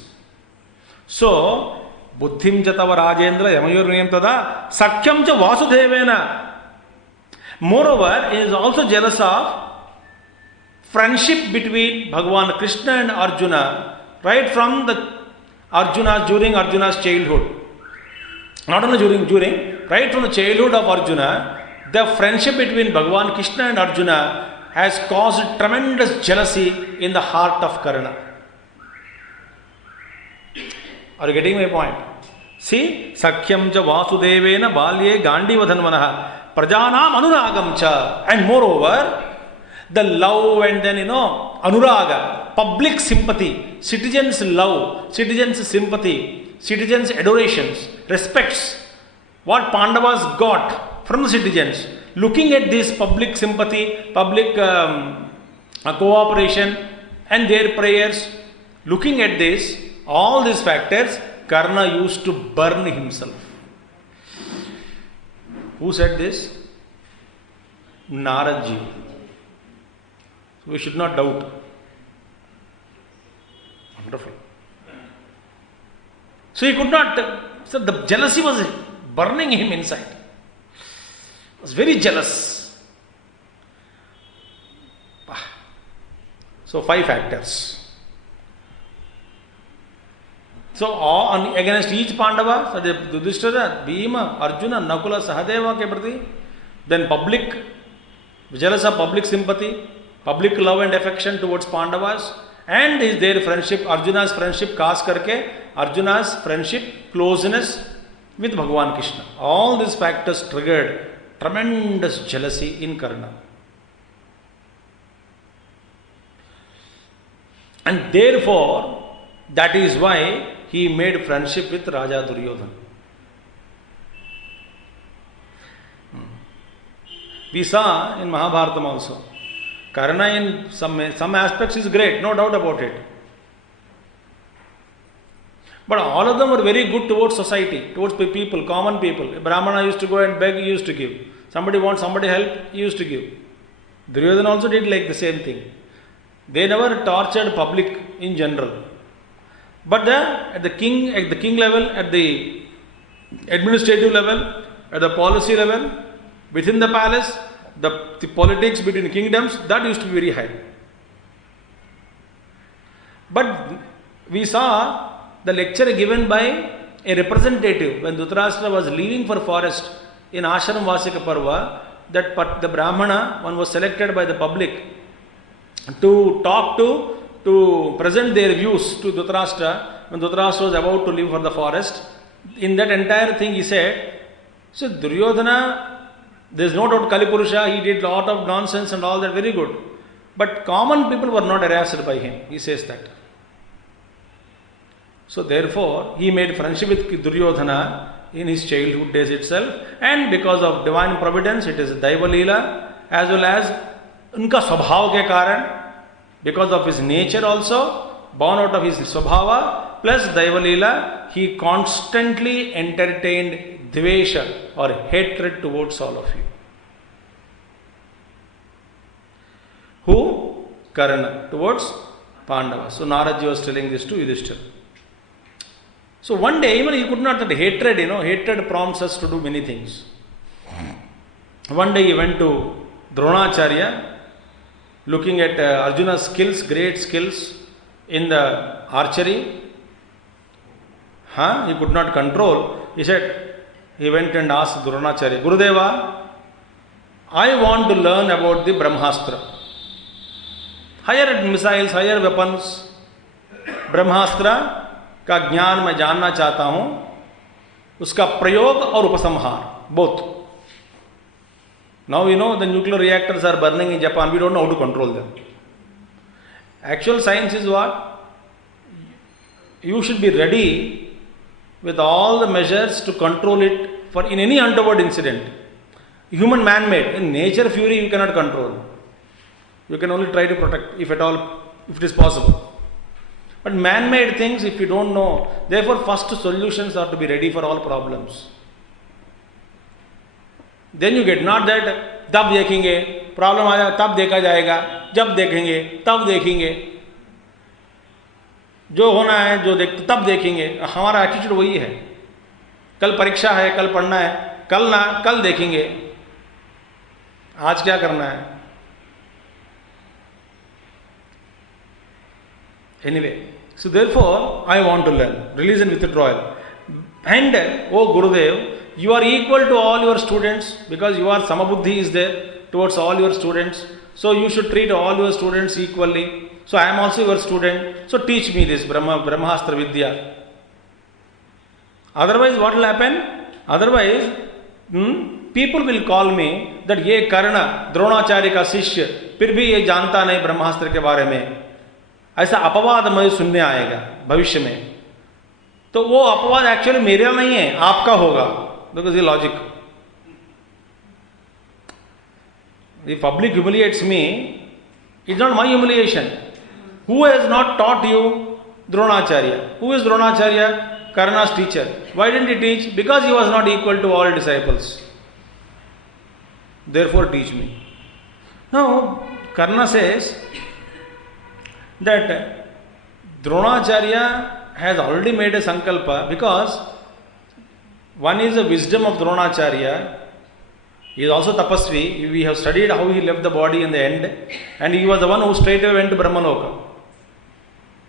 So, Buddhim Jatava Rājendra Yamayurniyam Tada Sakyam Cha Vasudevena. Moreover, he is also jealous of friendship between Bhagavan Krishna and Arjuna, right from during Arjuna's childhood. Not only during, right from the childhood of Arjuna, the friendship between Bhagavan Krishna and Arjuna has caused tremendous jealousy in the heart of Karna. Are you getting my point? See, Sakyam cha Vasudevena balye Gandivadhanvanaha Prajanam Anuragam cha. And moreover, the love and then Anuraga, public sympathy, citizens' love, citizens' sympathy, citizens' adorations, respects, what Pandavas got from the citizens, looking at this public sympathy, public cooperation and their prayers, looking at this, all these factors, Karna used to burn himself. Who said this? Naradji. We should not doubt. Wonderful. So he could not, so the jealousy was burning him inside. He was very jealous. So 5 factors. So against each Pandava, so the Yudhishthira, Bhīṣma, Arjuna, Nakula, Sahadeva ke prati, then public, jealous of public sympathy, public love and affection towards Pandavas, and is their friendship, Arjuna's friendship, khas karke, Arjuna's friendship, closeness with Bhagavan Krishna. All these factors triggered tremendous jealousy in Karna. And therefore, that is why he made friendship with Raja Duryodhana. We saw in Mahābhārata also. Karna in some aspects is great, no doubt about it. But all of them were very good towards society, towards people, common people. A Brahmana used to go and beg, he used to give. Somebody wants somebody help, he used to give. Duryodhana also did like the same thing. They never tortured public in general. But at the king level, at the administrative level, at the policy level, within the palace, the politics between kingdoms, that used to be very high. But we saw the lecture given by a representative when Dhritarashtra was leaving for forest in Aśramavāsika parva, that the Brahmana, one was selected by the public to talk to present their views to Dhritarashtra when Dhritarashtra was about to leave for the forest. In that entire thing he said, so Duryodhana, there is no doubt Kalipurusha, he did a lot of nonsense and all that, very good. But common people were not harassed by him, he says that. So therefore, he made friendship with Duryodhana in his childhood days itself, and because of divine providence, it is Daiva Leela, as well as unka Sabhā ke karan, because of his nature also, born out of his Swabhava, plus Daiva Leela, he constantly entertained dvesha or hatred towards all of you. Who? Karna, towards Pandava. So Naraji was telling this to Yudhishthira. So one day, even he could not, that hatred, hatred prompts us to do many things. One day he went to Dronacharya, looking at Arjuna's skills, great skills in the archery. He could not control. He went and asked Dronacharya, Gurudeva, I want to learn about the Brahmastra. Higher missiles, higher weapons, Brahmastra का ज्ञान मैं जानना चाहता हूं, उसका प्रयोग और उपसंहार, both. Now we know the nuclear reactors are burning in Japan. We don't know how to control them. Actual science is what? You should be ready with all the measures to control it for in any untoward incident. Human man-made. In nature fury you cannot control. You can only try to protect if at all, if it is possible. But man-made things, if you don't know, therefore first solutions are to be ready for all problems. Then you get not that तब देखेंगे, problem आ जाएगा तब देखा जाएगा, जब देखेंगे तब देखेंगे, जो होना है जो तब देखेंगे. हमारा एटीट्यूड वही है. कल परीक्षा है, कल पढ़ना है, कल देखेंगे. आज क्या करना है? Anyway, so therefore I want to learn. Release and withdrawal. And oh Gurudev, you are equal to all your students because your samabuddhi is there towards all your students. So you should treat all your students equally. So I am also your student. So teach me this Brahmastra Vidya. Otherwise what will happen? Otherwise people will call me that ये कर्ण द्रोणाचार्य का शिष्य फिर भी ये जानता नहीं ब्रह्मास्त्र के बारे में. ऐसा अपवाद मुझे सुनने आएगा भविष्य में. तो वो अपवाद एक्चुअली मेरा नहीं है, आपका होगा. Because the logic. The public humiliates me. It's not my humiliation. Who has not taught you? Dronacharya. Who is Dronacharya? Karna's teacher. Why didn't he teach? Because he was not equal to all disciples. Therefore teach me. Now, Karna says that Dronacharya has already made a sankalpa because one is the wisdom of Dronacharya. He is also tapasvi. We have studied how he left the body in the end, and he was the one who straight away went to Brahmaloka.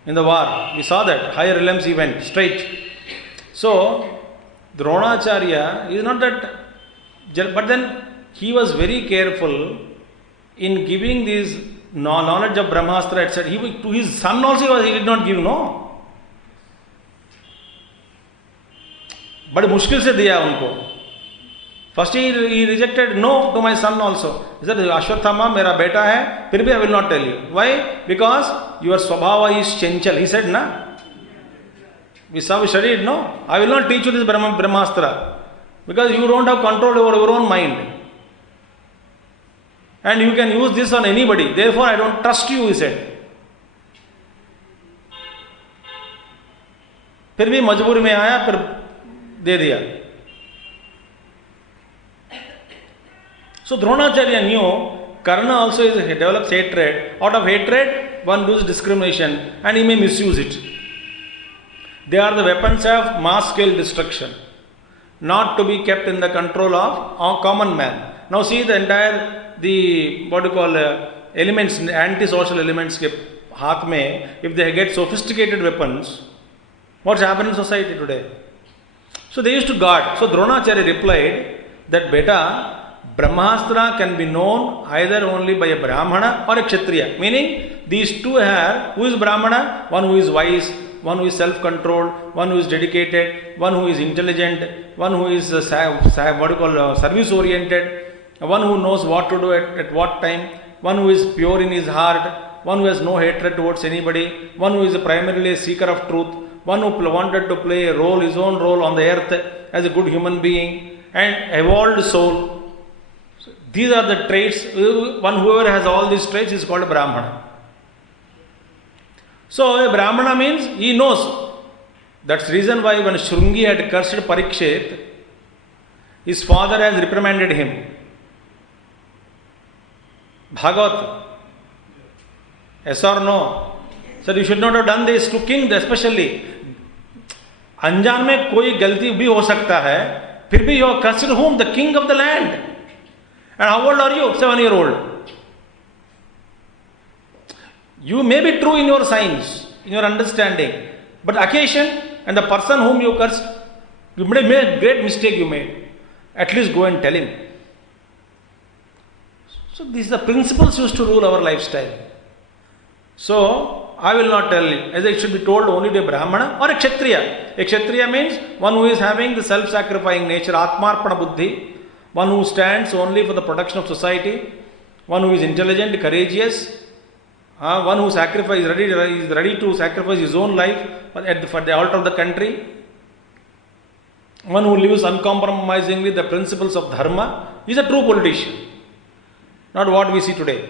In the war, we saw that higher realms he went straight. So Dronacharya is not that, but then he was very careful in giving this knowledge of Brahmastra, etc. To his son also he did not give, no. बड़े मुश्किल से दिया उनको. First ही rejected no to my son also. Ashwatthama मेरा बेटा है, फिर भी I will not tell you. Why? Because your swabhav is चंचल. ही सेड ना, we studied, no, I will not teach you this Brahmastra because you don't have control over your own mind and you can use this on anybody. Therefore I don't trust you, he said. फिर भी मजबूरी में आया, फिर दे दिया. So Dronacharya knew Karna also develops hatred. Out of hatred, one does discrimination and he may misuse it. They are the weapons of mass scale destruction, not to be kept in the control of common man. Now see the entire, elements, anti-social elements के हाथ में, if they get sophisticated weapons, what's happened in society today? So they used to guard. So Dronacharya replied that beta, Brahmastra can be known either only by a Brahmana or a Kshatriya. Meaning these two have, who is Brahmana? One who is wise, one who is self-controlled, one who is dedicated, one who is intelligent, one who is service-oriented, one who knows what to do at what time, one who is pure in his heart, one who has no hatred towards anybody, one who is primarily a seeker of truth, one who wanted to play a role, his own role on the earth as a good human being and evolved soul. So these are the traits. Whoever has all these traits is called a Brahmana. So a Brahmana means he knows. That's the reason why when Shrungi had cursed Parikshit, his father has reprimanded him. Bhagavat. Yes or no? Sir, you should not have done this to king especially. अनजान में कोई गलती भी हो सकता है, फिर भी you are cursed whom? The king of the land. And how old are you? 7-year-old. You may be true in your science, in your understanding, but occasion and the person whom you cursed, you made a great mistake you made. At least go and tell him. So these are the principles used to rule our lifestyle. So I will not tell you, as it should be told only to a Brahmana or a Kshatriya. A Kshatriya means one who is having the self-sacrificing nature, Atmarpana Buddhi, one who stands only for the protection of society, one who is intelligent, courageous, one who is ready to sacrifice his own life for the altar of the country, one who lives uncompromisingly the principles of Dharma, is a true politician, not what we see today.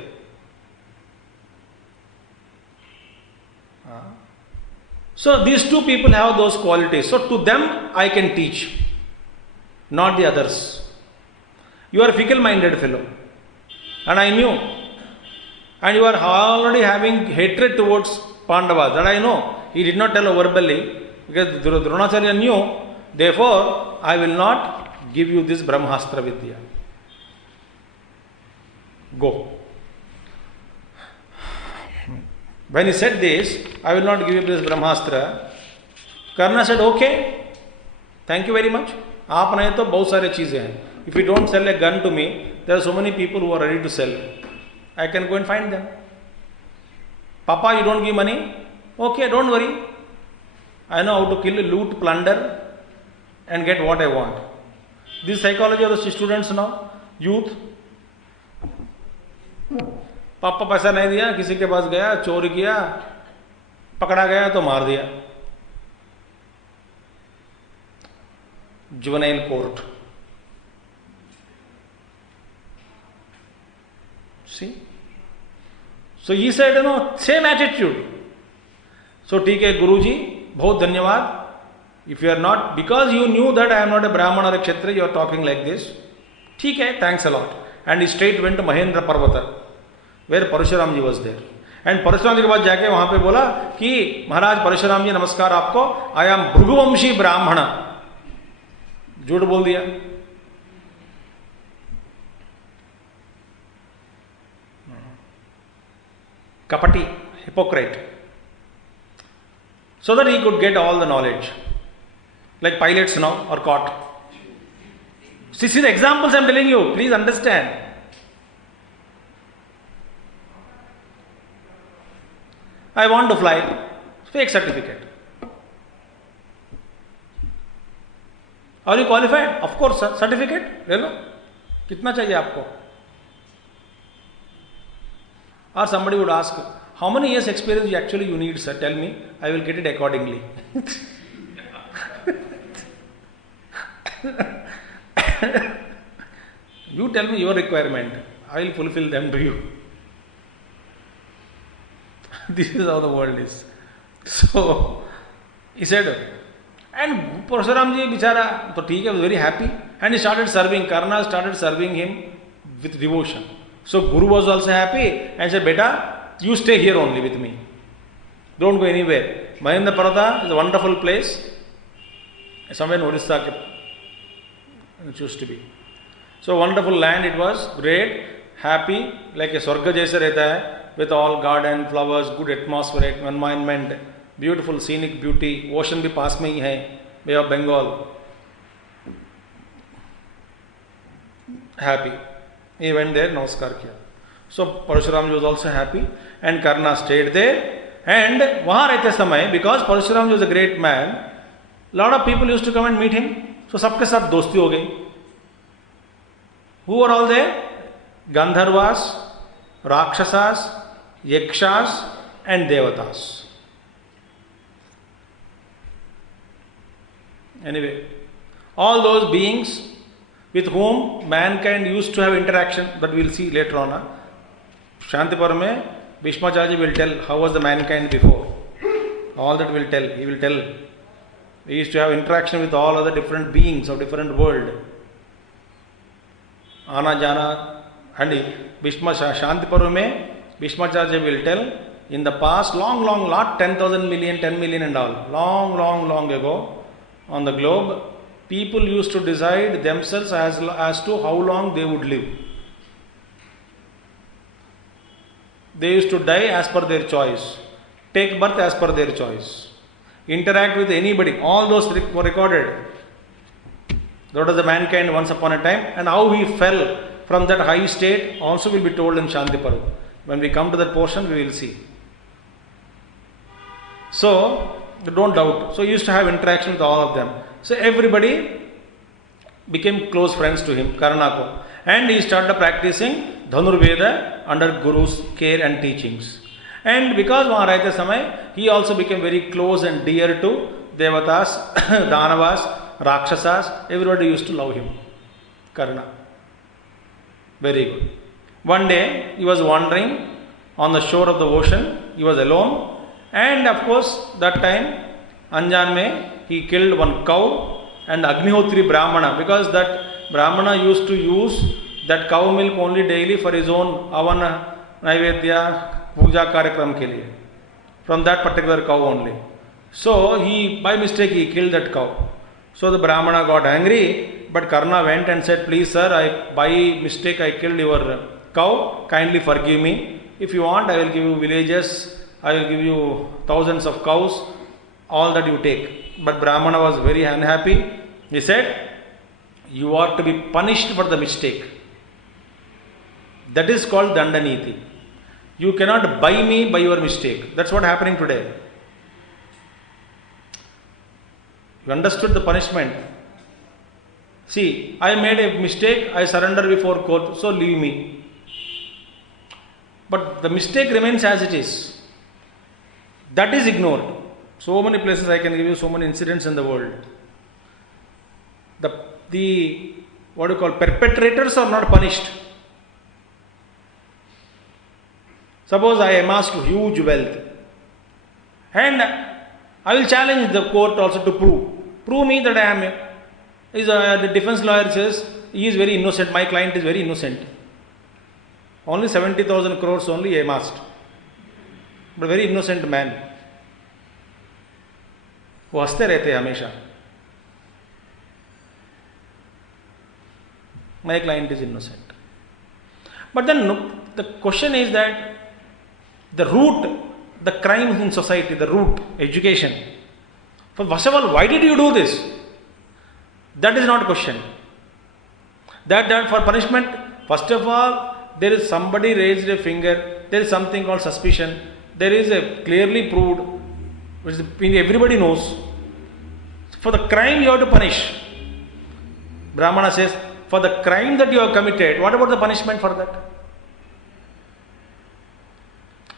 So these two people have those qualities. So to them I can teach, not the others. You are a fickle-minded fellow, and I knew. And you are already having hatred towards Pandavas. That I know. He did not tell verbally, because Dronacharya knew. Therefore, I will not give you this Brahmastra Vidya. Go. When he said this, I will not give you this Brahmastra, Karna said, okay, thank you very much. आप नहीं तो बहुत सारे चीज़ें हैं. If you don't sell a gun to me, there are so many people who are ready to sell. I can go and find them. Papa, you don't give money? Okay, don't worry. I know how to kill, loot, plunder, and get what I want. This psychology of the students now, youth. पापा पैसा नहीं दिया, किसी के पास गया, चोरी किया, पकड़ा गया तो मार दिया. Juvenile court. See? So he said, same attitude. So ठीक है गुरुजी, बहुत धन्यवाद. If you are not, because you knew that I am not a Brahmana or a Kshatriya, you are talking like this. ठीक है, thanks a lot. And he straight went to Mahendra Parvata, where Parashuram ji was there. And Parashuram ji के पास जाके वहां पे बोला कि महाराज परशुराम जी नमस्कार आपको, I am भृगुवंशी ब्राह्मण. झूठ बोल दिया. Kapati, hypocrite. So that he could get all the knowledge. Like pilots now are caught. See the examples I am telling you, please understand. I want to fly, fake certificate. Are you qualified? Of course, sir. Certificate? ले लो. कितना चाहिए आपको? Or somebody would ask, how many years experience actually you need, sir? Tell me. I will get it accordingly. You tell me your requirement. I will fulfill them to you. This is how the world is. So, he said, and Parashuram ji bichara, to theek hai, was very happy. And he started serving. Karna started serving him with devotion. So, Guru was also happy and said, Beta, you stay here only with me. Don't go anywhere. Mahendra Parvata is a wonderful place. Somewhere in Odisha it used to be. So, wonderful land it was, great, happy, like a Swarga jaisa rehta hai, with all garden, flowers, good atmosphere, environment, beautiful scenic beauty, ocean bhi paas mein hi hai, Bay of Bengal. Happy. He went there, namaskar kiya. So Parashuram was also happy and Karna stayed there. And wahan rehte samay, because Parashuram was a great man, lot of people used to come and meet him. So sabke saath dosti ho gayi. Who were all there? Gandharvas, Rakshasas, Yakshas and Devatas. Anyway, all those beings with whom mankind used to have interaction, that we will see later on. Śānti Parva mein Bhīṣma will tell how was the mankind before. All that will tell. He will tell. We used to have interaction with all other different beings of different world. Ana Jana. And Bhīṣma Śānti Parva mein Bhīṣma will tell in the past, long, not 10,000 million, 10 million and all, long ago on the globe, people used to decide themselves as to how long they would live. They used to die as per their choice, take birth as per their choice, interact with anybody. All those were recorded. That was the mankind once upon a time, and how he fell from that high state also will be told in Śānti parva. When we come to that portion, we will see. So, don't doubt. So, he used to have interaction with all of them. So, everybody became close friends to him, Karṇa. And he started practicing Dhanurveda under Guru's care and teachings. And because Mahārāja Samay, he also became very close and dear to Devatas, Danavas, Rakshasas. Everybody used to love him, Karṇa. Very good. One day, he was wandering on the shore of the ocean. He was alone. And of course, that time, Anjan mein, he killed one cow and Agnihotri Brahmana, because that Brahmana used to use that cow milk only daily for his own Avana, Naivedya, Puja Karyakram ke liye. From that particular cow only. So, by mistake, he killed that cow. So, the Brahmana got angry, but Karṇa went and said, please sir, by mistake I killed your cow, kindly forgive me. If you want, I will give you villages, I will give you thousands of cows, all that you take. But Brahmana was very unhappy. He said, you are to be punished for the mistake. That is called Dandaniti. You cannot buy me by your mistake. That's what is happening today. You understood the punishment. See, I made a mistake, I surrender before court, so leave me. But the mistake remains as it is. That is ignored. So many places I can give you so many incidents in the world. The what you call perpetrators are not punished. Suppose I amassed huge wealth and I will challenge the court also to prove me that I am the defense lawyer says he is very innocent, my client is very innocent. Only 70,000 crores only amassed, but very innocent man. वो हंसते रहते हैं हमेशा. My client is innocent. But then the question is that the root, the crime in society, the root, education. First of all, why did you do this? That is not a question. That for punishment, first of all, there is somebody raised a finger, there is something called suspicion, there is a clearly proved, which everybody knows. For the crime you have to punish. Brahmana says, for the crime that you have committed, what about the punishment for that?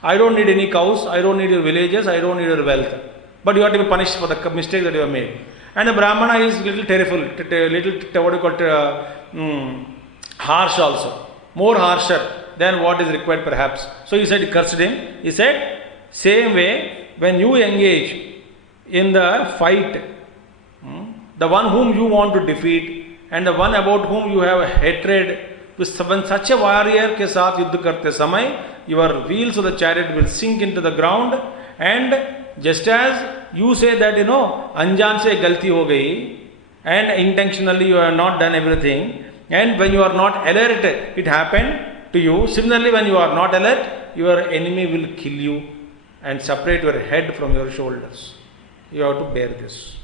I don't need any cows, I don't need your villages, I don't need your wealth. But you have to be punished for the mistake that you have made. And the Brahmana is little terrible, harsh also. More harsher than what is required perhaps. So he said, he cursed him. He said, same way, when you engage in the fight, the one whom you want to defeat and the one about whom you have hatred, with such a warrior ke saath yuddha karte samay, your wheels of the chariot will sink into the ground, and just as you say that, anjan se galti ho gayi, and intentionally you have not done everything, and when you are not alert, it happened to you. Similarly, when you are not alert, your enemy will kill you and separate your head from your shoulders. You have to bear this.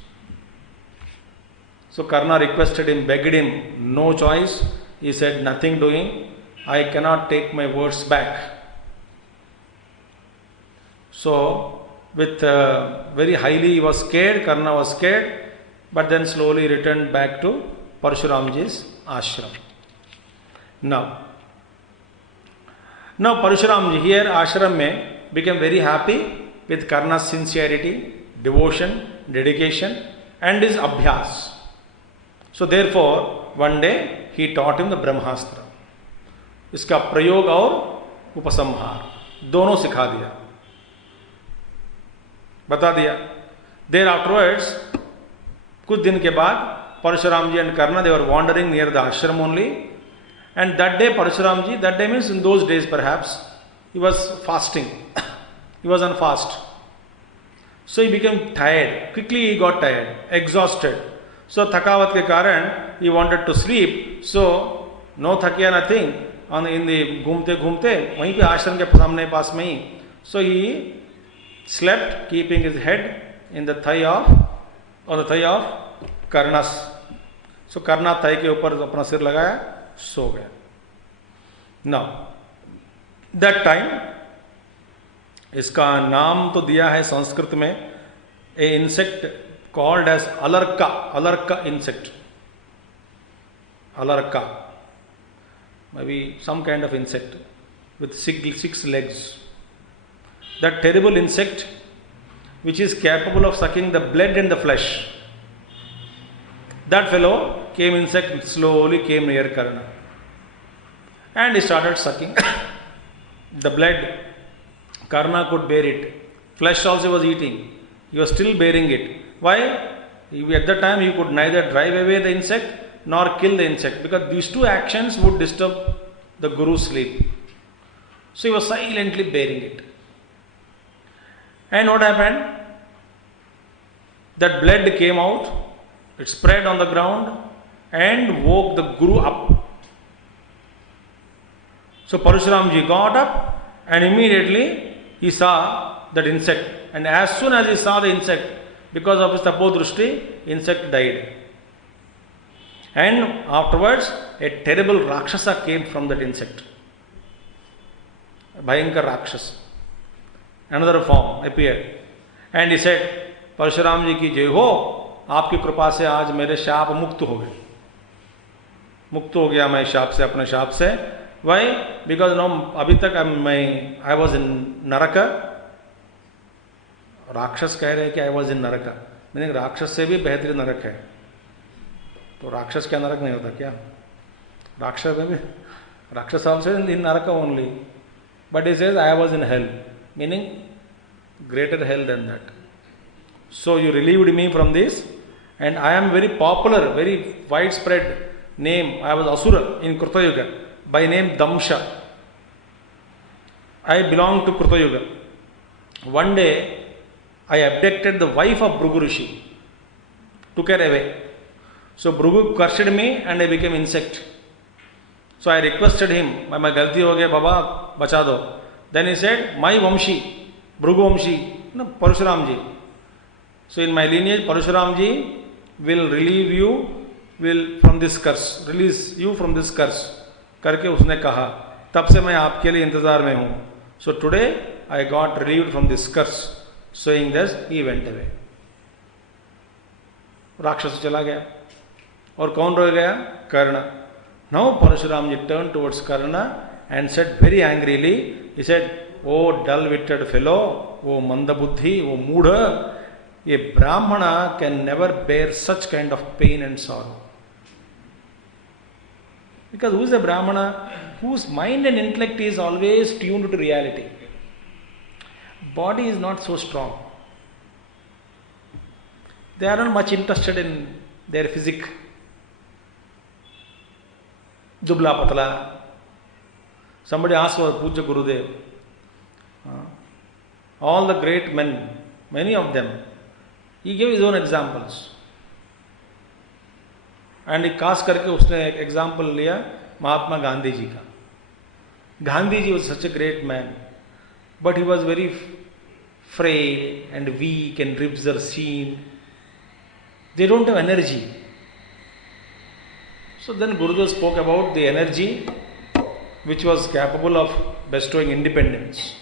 So Karṇa requested him, begged him, no choice. He said, nothing doing. I cannot take my words back. So, with very highly he was scared, Karṇa was scared, but then slowly returned back to Parshuramji's ashram. Now Parshuramji here, ashram mein, became very happy with Karna's sincerity, devotion, dedication and his abhyas. So therefore, one day he taught him the Brahmastra. इसका प्रयोग और उपसंहार दोनों सिखा दिया, बता दिया. There afterwards, कुछ दिन के बाद, Parshuramji and Karna, they were wandering near the ashram only. And that day, Parshuramji, that day means in those days perhaps, he was fasting. He was on fast. So he became tired. Quickly he got tired, exhausted. So thakavat ke karan, he wanted to sleep. So no thakiya nothing. In the घूमते घूमते वहीं पे आश्रम के सामने पास में ही. So he slept, keeping his head in the thigh on the thigh of Karnas. So Karna thigh के ऊपर अपना सिर लगाया, सो गया. Now that time, इसका नाम तो दिया है संस्कृत में, a insect called as alarka insect. Alarka, maybe some kind of insect with six legs. That terrible insect which is capable of sucking the blood and the flesh. That fellow insect slowly came near Karna and he started sucking the blood. Karna could bear it. Flesh also was eating. He was still bearing it. Why? At that time he could neither drive away the insect nor kill the insect, because these two actions would disturb the Guru's sleep. So he was silently bearing it. And what happened? That blood came out, it spread on the ground and woke the Guru up. So Parashuramji got up and immediately he saw that insect. And as soon as he saw the insect, because of his tapodrushti, insect died. And afterwards, a terrible Rakshasa came from that insect. Bhayankar Rakshasa. Another form appeared. And he said, Parashuram ji ki jai ho, aapki kripa se aaj mere shaap mukt ho gaye. Mukt ho gaya main shaap se, apne shaap se. Why? Because now, abhi tak I was in Naraka. राक्षस कह रहे हैं कि आई was इन नरक, meaning राक्षस से भी बेहतरीन नरक है. तो राक्षस क्या नरक नहीं होता क्या? राक्षस में भी, राक्षस also in narak only, but he says I was in hell, meaning greater hell than that. So you relieved me from this and I am very popular, very wide spread name. I was asura in कृतयुग by name Damsha. I belong to Krutayuga. One day, I abducted the wife of Bhrigu Rishi, took her away. So Bhrigu cursed me and I became insect. So I requested him, my galti ho gaya baba, bacha do. Then he said, my Vamshi, Bhrigu Vamshi, no, Parashuramji. So in my lineage, Parashuramji will relieve you from this curse, release you from this curse. करके उसने कहा, तब से मैं आपके लिए इंतजार में हूं. So today I got relieved from this curse. Saying this he went away. राक्षस चला गया और कौन रह गया? Karna. Now Parshuram ji turn towards Karna and said very angrily, he said, O dull witted fellow, O मंदबुद्धि, ओ मूढ़, ये Brahmin can never bear such kind of pain and sorrow. Because who is a Brahmana? Whose mind and intellect is always tuned to reality. Body is not so strong. They are not much interested in their physique. Dubla patla. Somebody asked for Puja Gurudev. All the great men, many of them, he gave his own examples. And खास करके उसने एक example लिया महात्मा गांधी जी का. Gandhi ji was such a great man, but he was very frail and weak and ribs are seen. They don't have energy. So then Gurudev spoke about the energy which was capable of bestowing independence.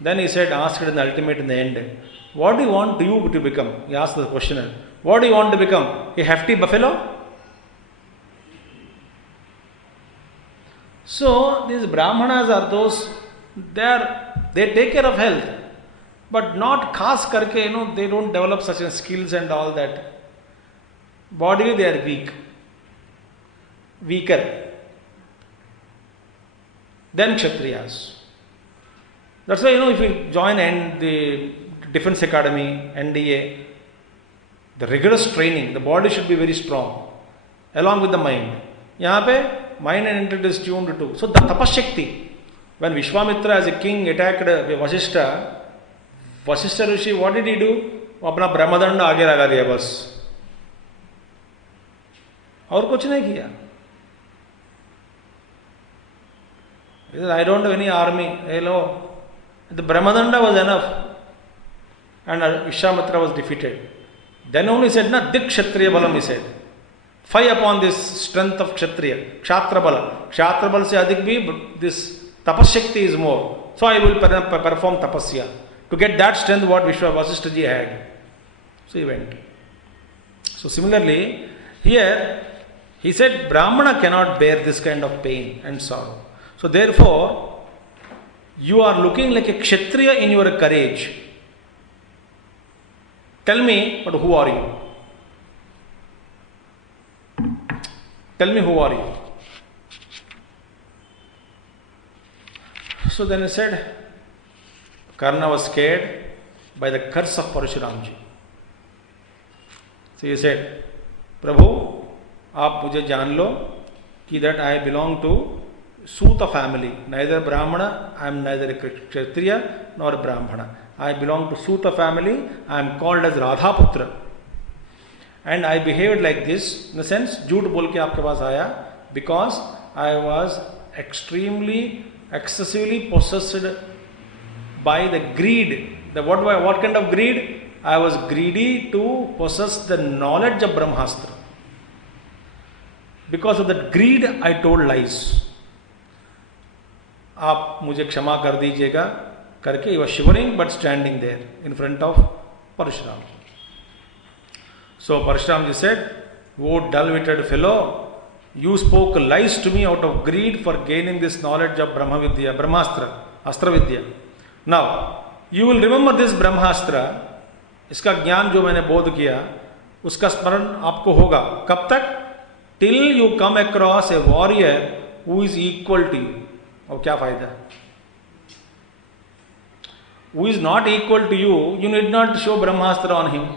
Then he said, asked in the ultimate in the end, what do you want you to become? He asked the questioner, what do you want to become? A hefty buffalo? So these brahmanas are those, they take care of health, but not khas karke, they don't develop such skills and all that. Bodily they are weaker than Kshatriyas. That's why, if you join the Defense Academy, NDA, the rigorous training, the body should be very strong, along with the mind. Yahan pe mind and intellect is tuned to. So the Tapashakti, when Vishwamitra as a king attacked Vasishta, Vashishtha Rishi what did he do? वो अपना ब्रह्मदंड आगे लगा दिया बस, और कुछ नहीं किया. He said, I don't have any army. Hello. The Brahmadanda was enough. And Vishwamitra was defeated. Then only said, na dik kshatriya balam, he said. Fight upon this strength of kshatriya. Kshatra bala. Kshatra bala se adhik bhi, this tapasshakti is more. So I will perform tapasya. To get that strength what Vasishtha ji had. So he went. So similarly, here, he said, Brahmana cannot bear this kind of pain and sorrow. So therefore, you are looking like a kshatriya in your courage. Tell me, but who are you? Tell me who are you? So then he said, Karṇa was scared by the curse of Parashuramji. So he said, Prabhu, आप मुझे जान लो कि that I belong to Suta family, neither Brahmana, I am neither a Kshatriya nor a Brahmana. I belong to Suta family, I am called as Radhaputra. And I behaved like this, in the sense, झूठ बोल के आपके पास आया, because I was extremely, excessively possessed by the greed. What kind of greed? I was greedy to possess the knowledge of Brahmastra. Because of that greed, I told lies. आप मुझे क्षमा कर दीजिएगा करके he was shivering but standing there in front of Parashuram. So Parashuram ji said, "Oh dull-witted fellow, you spoke lies to me out of greed for gaining this knowledge of Brahma Vidya, Brahmastra, Astra Vidya. Now, you will remember this Brahmastra, इसका ज्ञान जो मैंने बोध किया, उसका स्मरण आपको होगा. कब तक? Till you come across a warrior who is equal to you. और क्या फायदा? Who is not equal to you, you need not show Brahmastra on him.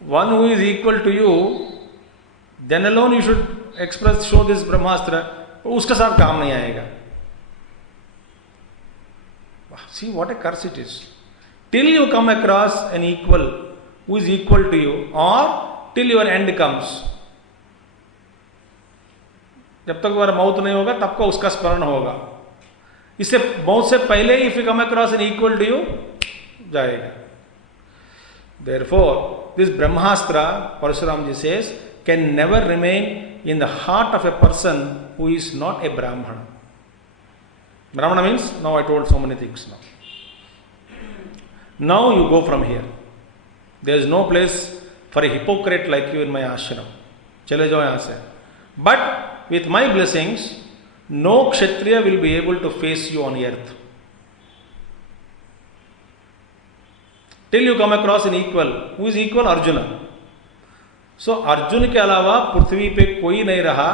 One who is equal to you, then alone you should show this Brahmastra. उसका साथ काम नहीं आएगा. See what a curse it is. Till you come across an equal who is equal to you, or till your end comes. जब तक तुम्हारा मौत नहीं होगा तब को उसका स्मरण होगा. इससे मौत से पहले ही if you come across an equal to you, जाएगा. Therefore, this Brahmastra, Parashuramji says, can never remain in the heart of a person who is not a Brahmana. Brahmana means, now I told so many things now. Now you go from here. There is no place for a hypocrite like you in my ashram. चले जाओ यहाँ से. But with my blessings, no Kshatriya will be able to face you on earth. Till you come across an equal. Who is equal? Arjuna. So Arjun के अलावा पृथ्वी पे कोई नहीं रहा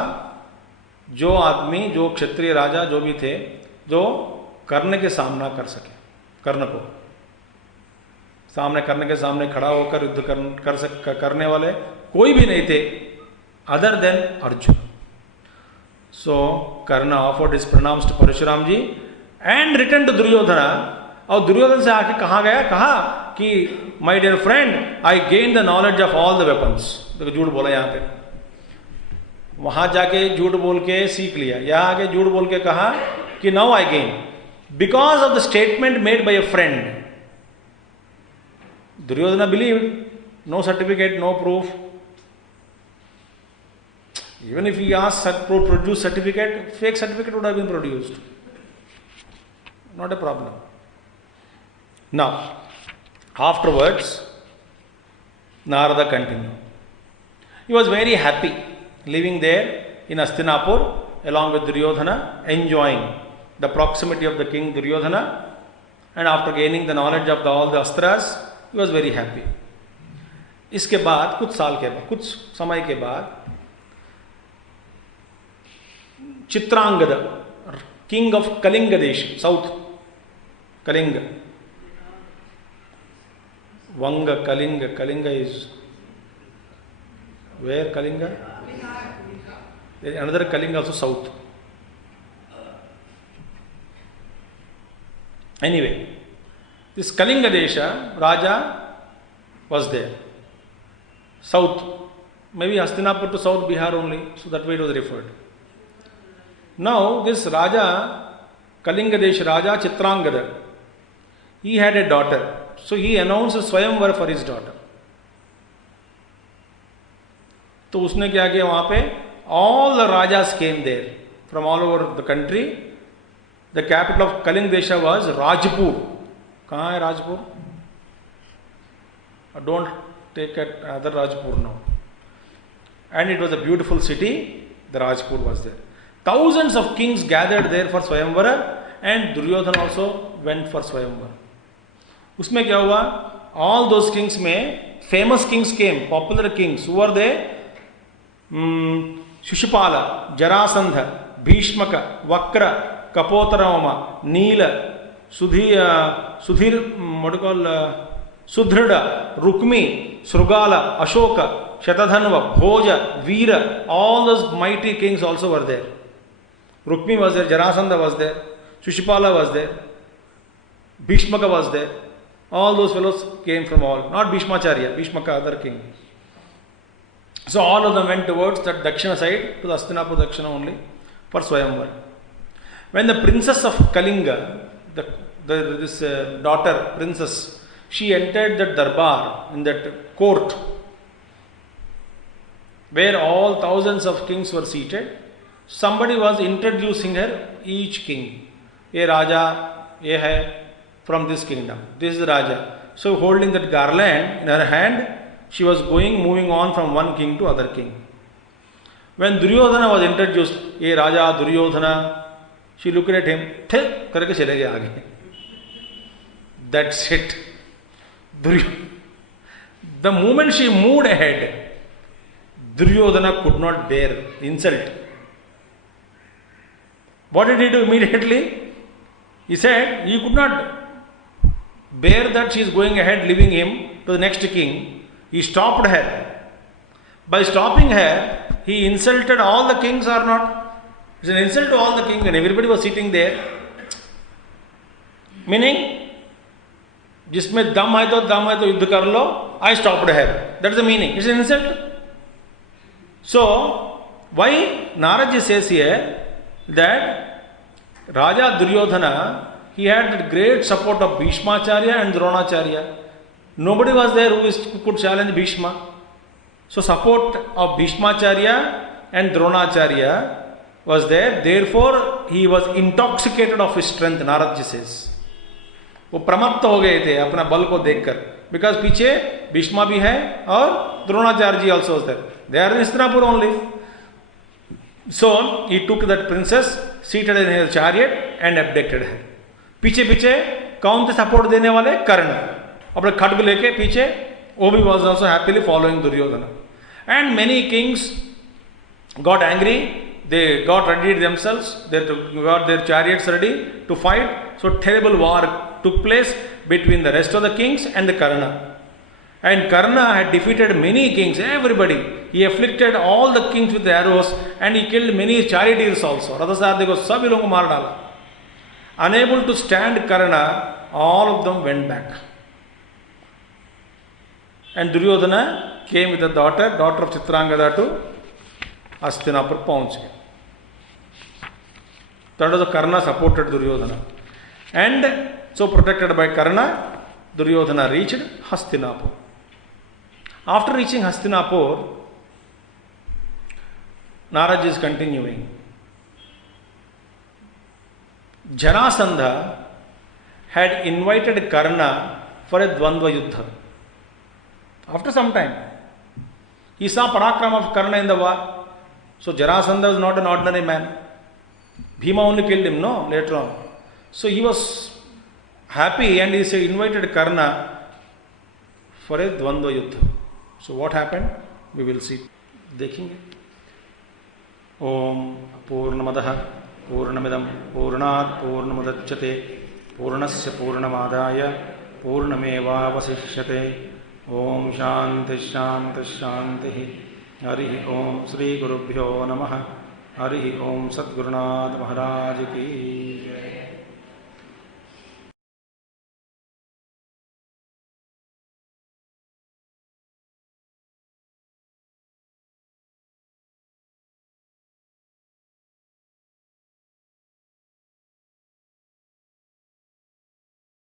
जो आदमी, जो क्षत्रिय राजा जो भी थे, जो कर्ण के सामना कर सके. कर्ण को सामने करने के सामने खड़ा होकर युद्ध करने वाले कोई भी नहीं थे other than Arjuna. So Karna offered his pranams to Parashuram ji and returned to Duryodhana. और दुर्योधन से आके कहा गया, कहा कि my dear friend, I gained the knowledge of all the weapons. देखो झूठ बोला यहाँ पे. वहां जाके झूठ बोल के सीख लिया. यहाँ आके झूठ बोल के कहा कि now I gain because of the statement made by a friend. Duryodhana believed, no certificate, no proof. Even if he asked to produce certificate, fake certificate would have been produced. Not a problem. Now, afterwards, Narada continued. He was very happy living there in Hastinapur along with Duryodhana, enjoying the proximity of the king Duryodhana, and after gaining the knowledge of all the astras, he was very happy. इसके बाद कुछ समय के बाद Chitrangad, king of Kalinga Desh, south Kalinga, Vanga, Kalinga is where? Kalinga? There is another Kalinga also south. Anyway, this Kalinga Desha, Raja was there. South, maybe Hastinapur to South Bihar only, so that way it was referred. Now, this Raja, Kalinga Desha Raja Chitrangada, he had a daughter. So he announced a Swayamvar for his daughter. तो उसने क्या किया वहाँ पे? All the Rajas came there from all over the country. The capital of Kalinga Desha was Rajpur. कहाँ है Rajpur? Don't take other Rajpur now. And it was a beautiful city. The Rajpur was there. Thousands of kings gathered there for Swayamvara, and Duryodhana also went for Swayamvara. उसमें क्या हुआ? All those kings में famous kings came, popular kings. Who were they? Shishupala, Jarasandha, Bhīṣmaka, Vakra, Kapotarama, Neela, Sudhir, what do you call? Sudhrida, Rukmi, Srugala, Ashoka, Shatadhanva, Bhoja, Veera, all those mighty kings also were there. Rukmi was there, Jarasandha was there, Shishupala was there, Bhīṣmaka was there. All those fellows came from all, not Bhīṣmacharya, Bhīṣmaka, other king. So all of them went towards that Dakshina side, to the Hastinapur Dakshina only, for Swayamvar. When the princess of Kalinga, this daughter, princess, she entered that darbar, in that court, where all thousands of kings were seated, somebody was introducing her, each king. Ye Raja, ye hai, from this kingdom. This is the Raja. So holding that garland in her hand, she was moving on from one king to other king. When Duryodhana was introduced, ye Raja Duryodhana, she looked at him, thil karke chale gaya aage. That's it. The moment she moved ahead, Duryodhana could not bear insult. What did he do immediately? He said he could not bear that she is going ahead, leaving him to the next king. He stopped her. By stopping her, he insulted all the kings or not? It's an insult to all the kings when everybody was sitting there. Meaning, जिसमें दम है तो युद्ध कर लो. I stopped her. That's the meaning. It's an insult. So, why Naraji says here that Raja Duryodhana, he had great support of Bhīṣmacharya and Droṇacharya. Nobody was there who could challenge Bhīṣma. So support of Bhīṣmacharya and Droṇacharya was there. Therefore, he was intoxicated of his strength, Naradji says. वो प्रमत्त हो गए थे अपना बल को देखकर. Because पीछे Bhīṣma भी है और Droṇacharya ji also was there. They are in Hastinapur only. So he took that princess, seated in his chariot and abducted her. पीछे पीछे कौन थे सपोर्ट देने वाले? कर्ण. अपने खड्ग लेके पीछे, वो भी was also happily following Duryodhana. And many kings got angry. They got ready themselves. They got their chariots ready to fight. So terrible war took place between the rest of the kings and the Karṇa. And Karṇa had defeated many kings, everybody. He afflicted all the kings with the arrows and he killed many charioteers also. Radhasarthi ko sabhi logo maar dala. Unable to stand Karṇa, all of them went back. And Duryodhana came with the daughter of Chitrangada to Hastinapur पहुंच गए. That was Karṇa supported Duryodhana. And so protected by Karṇa, Duryodhana reached Hastinapur. After reaching Hastinapur, Naraji is continuing. Jarasandha had invited Karṇa for a Dvandva Yuddha. After some time, he saw Parakrama of Karṇa in the war. So Jarasandha was not an ordinary man. Bhīma only killed him, no, later on. So he was happy and he invited Karṇa for a Dvandva Yuddha. So what happened? We will see. देखेंगे. Om Purnamadaha Purnamidam Purnat Purnamudachyate Purnasya Purnamadaya Purnamevavasishyate. Om Śānti Śānti Śānti. Hari Om Sri Gurubhyo Namaha. Hari Om Sadgurunath Maharaj Ki.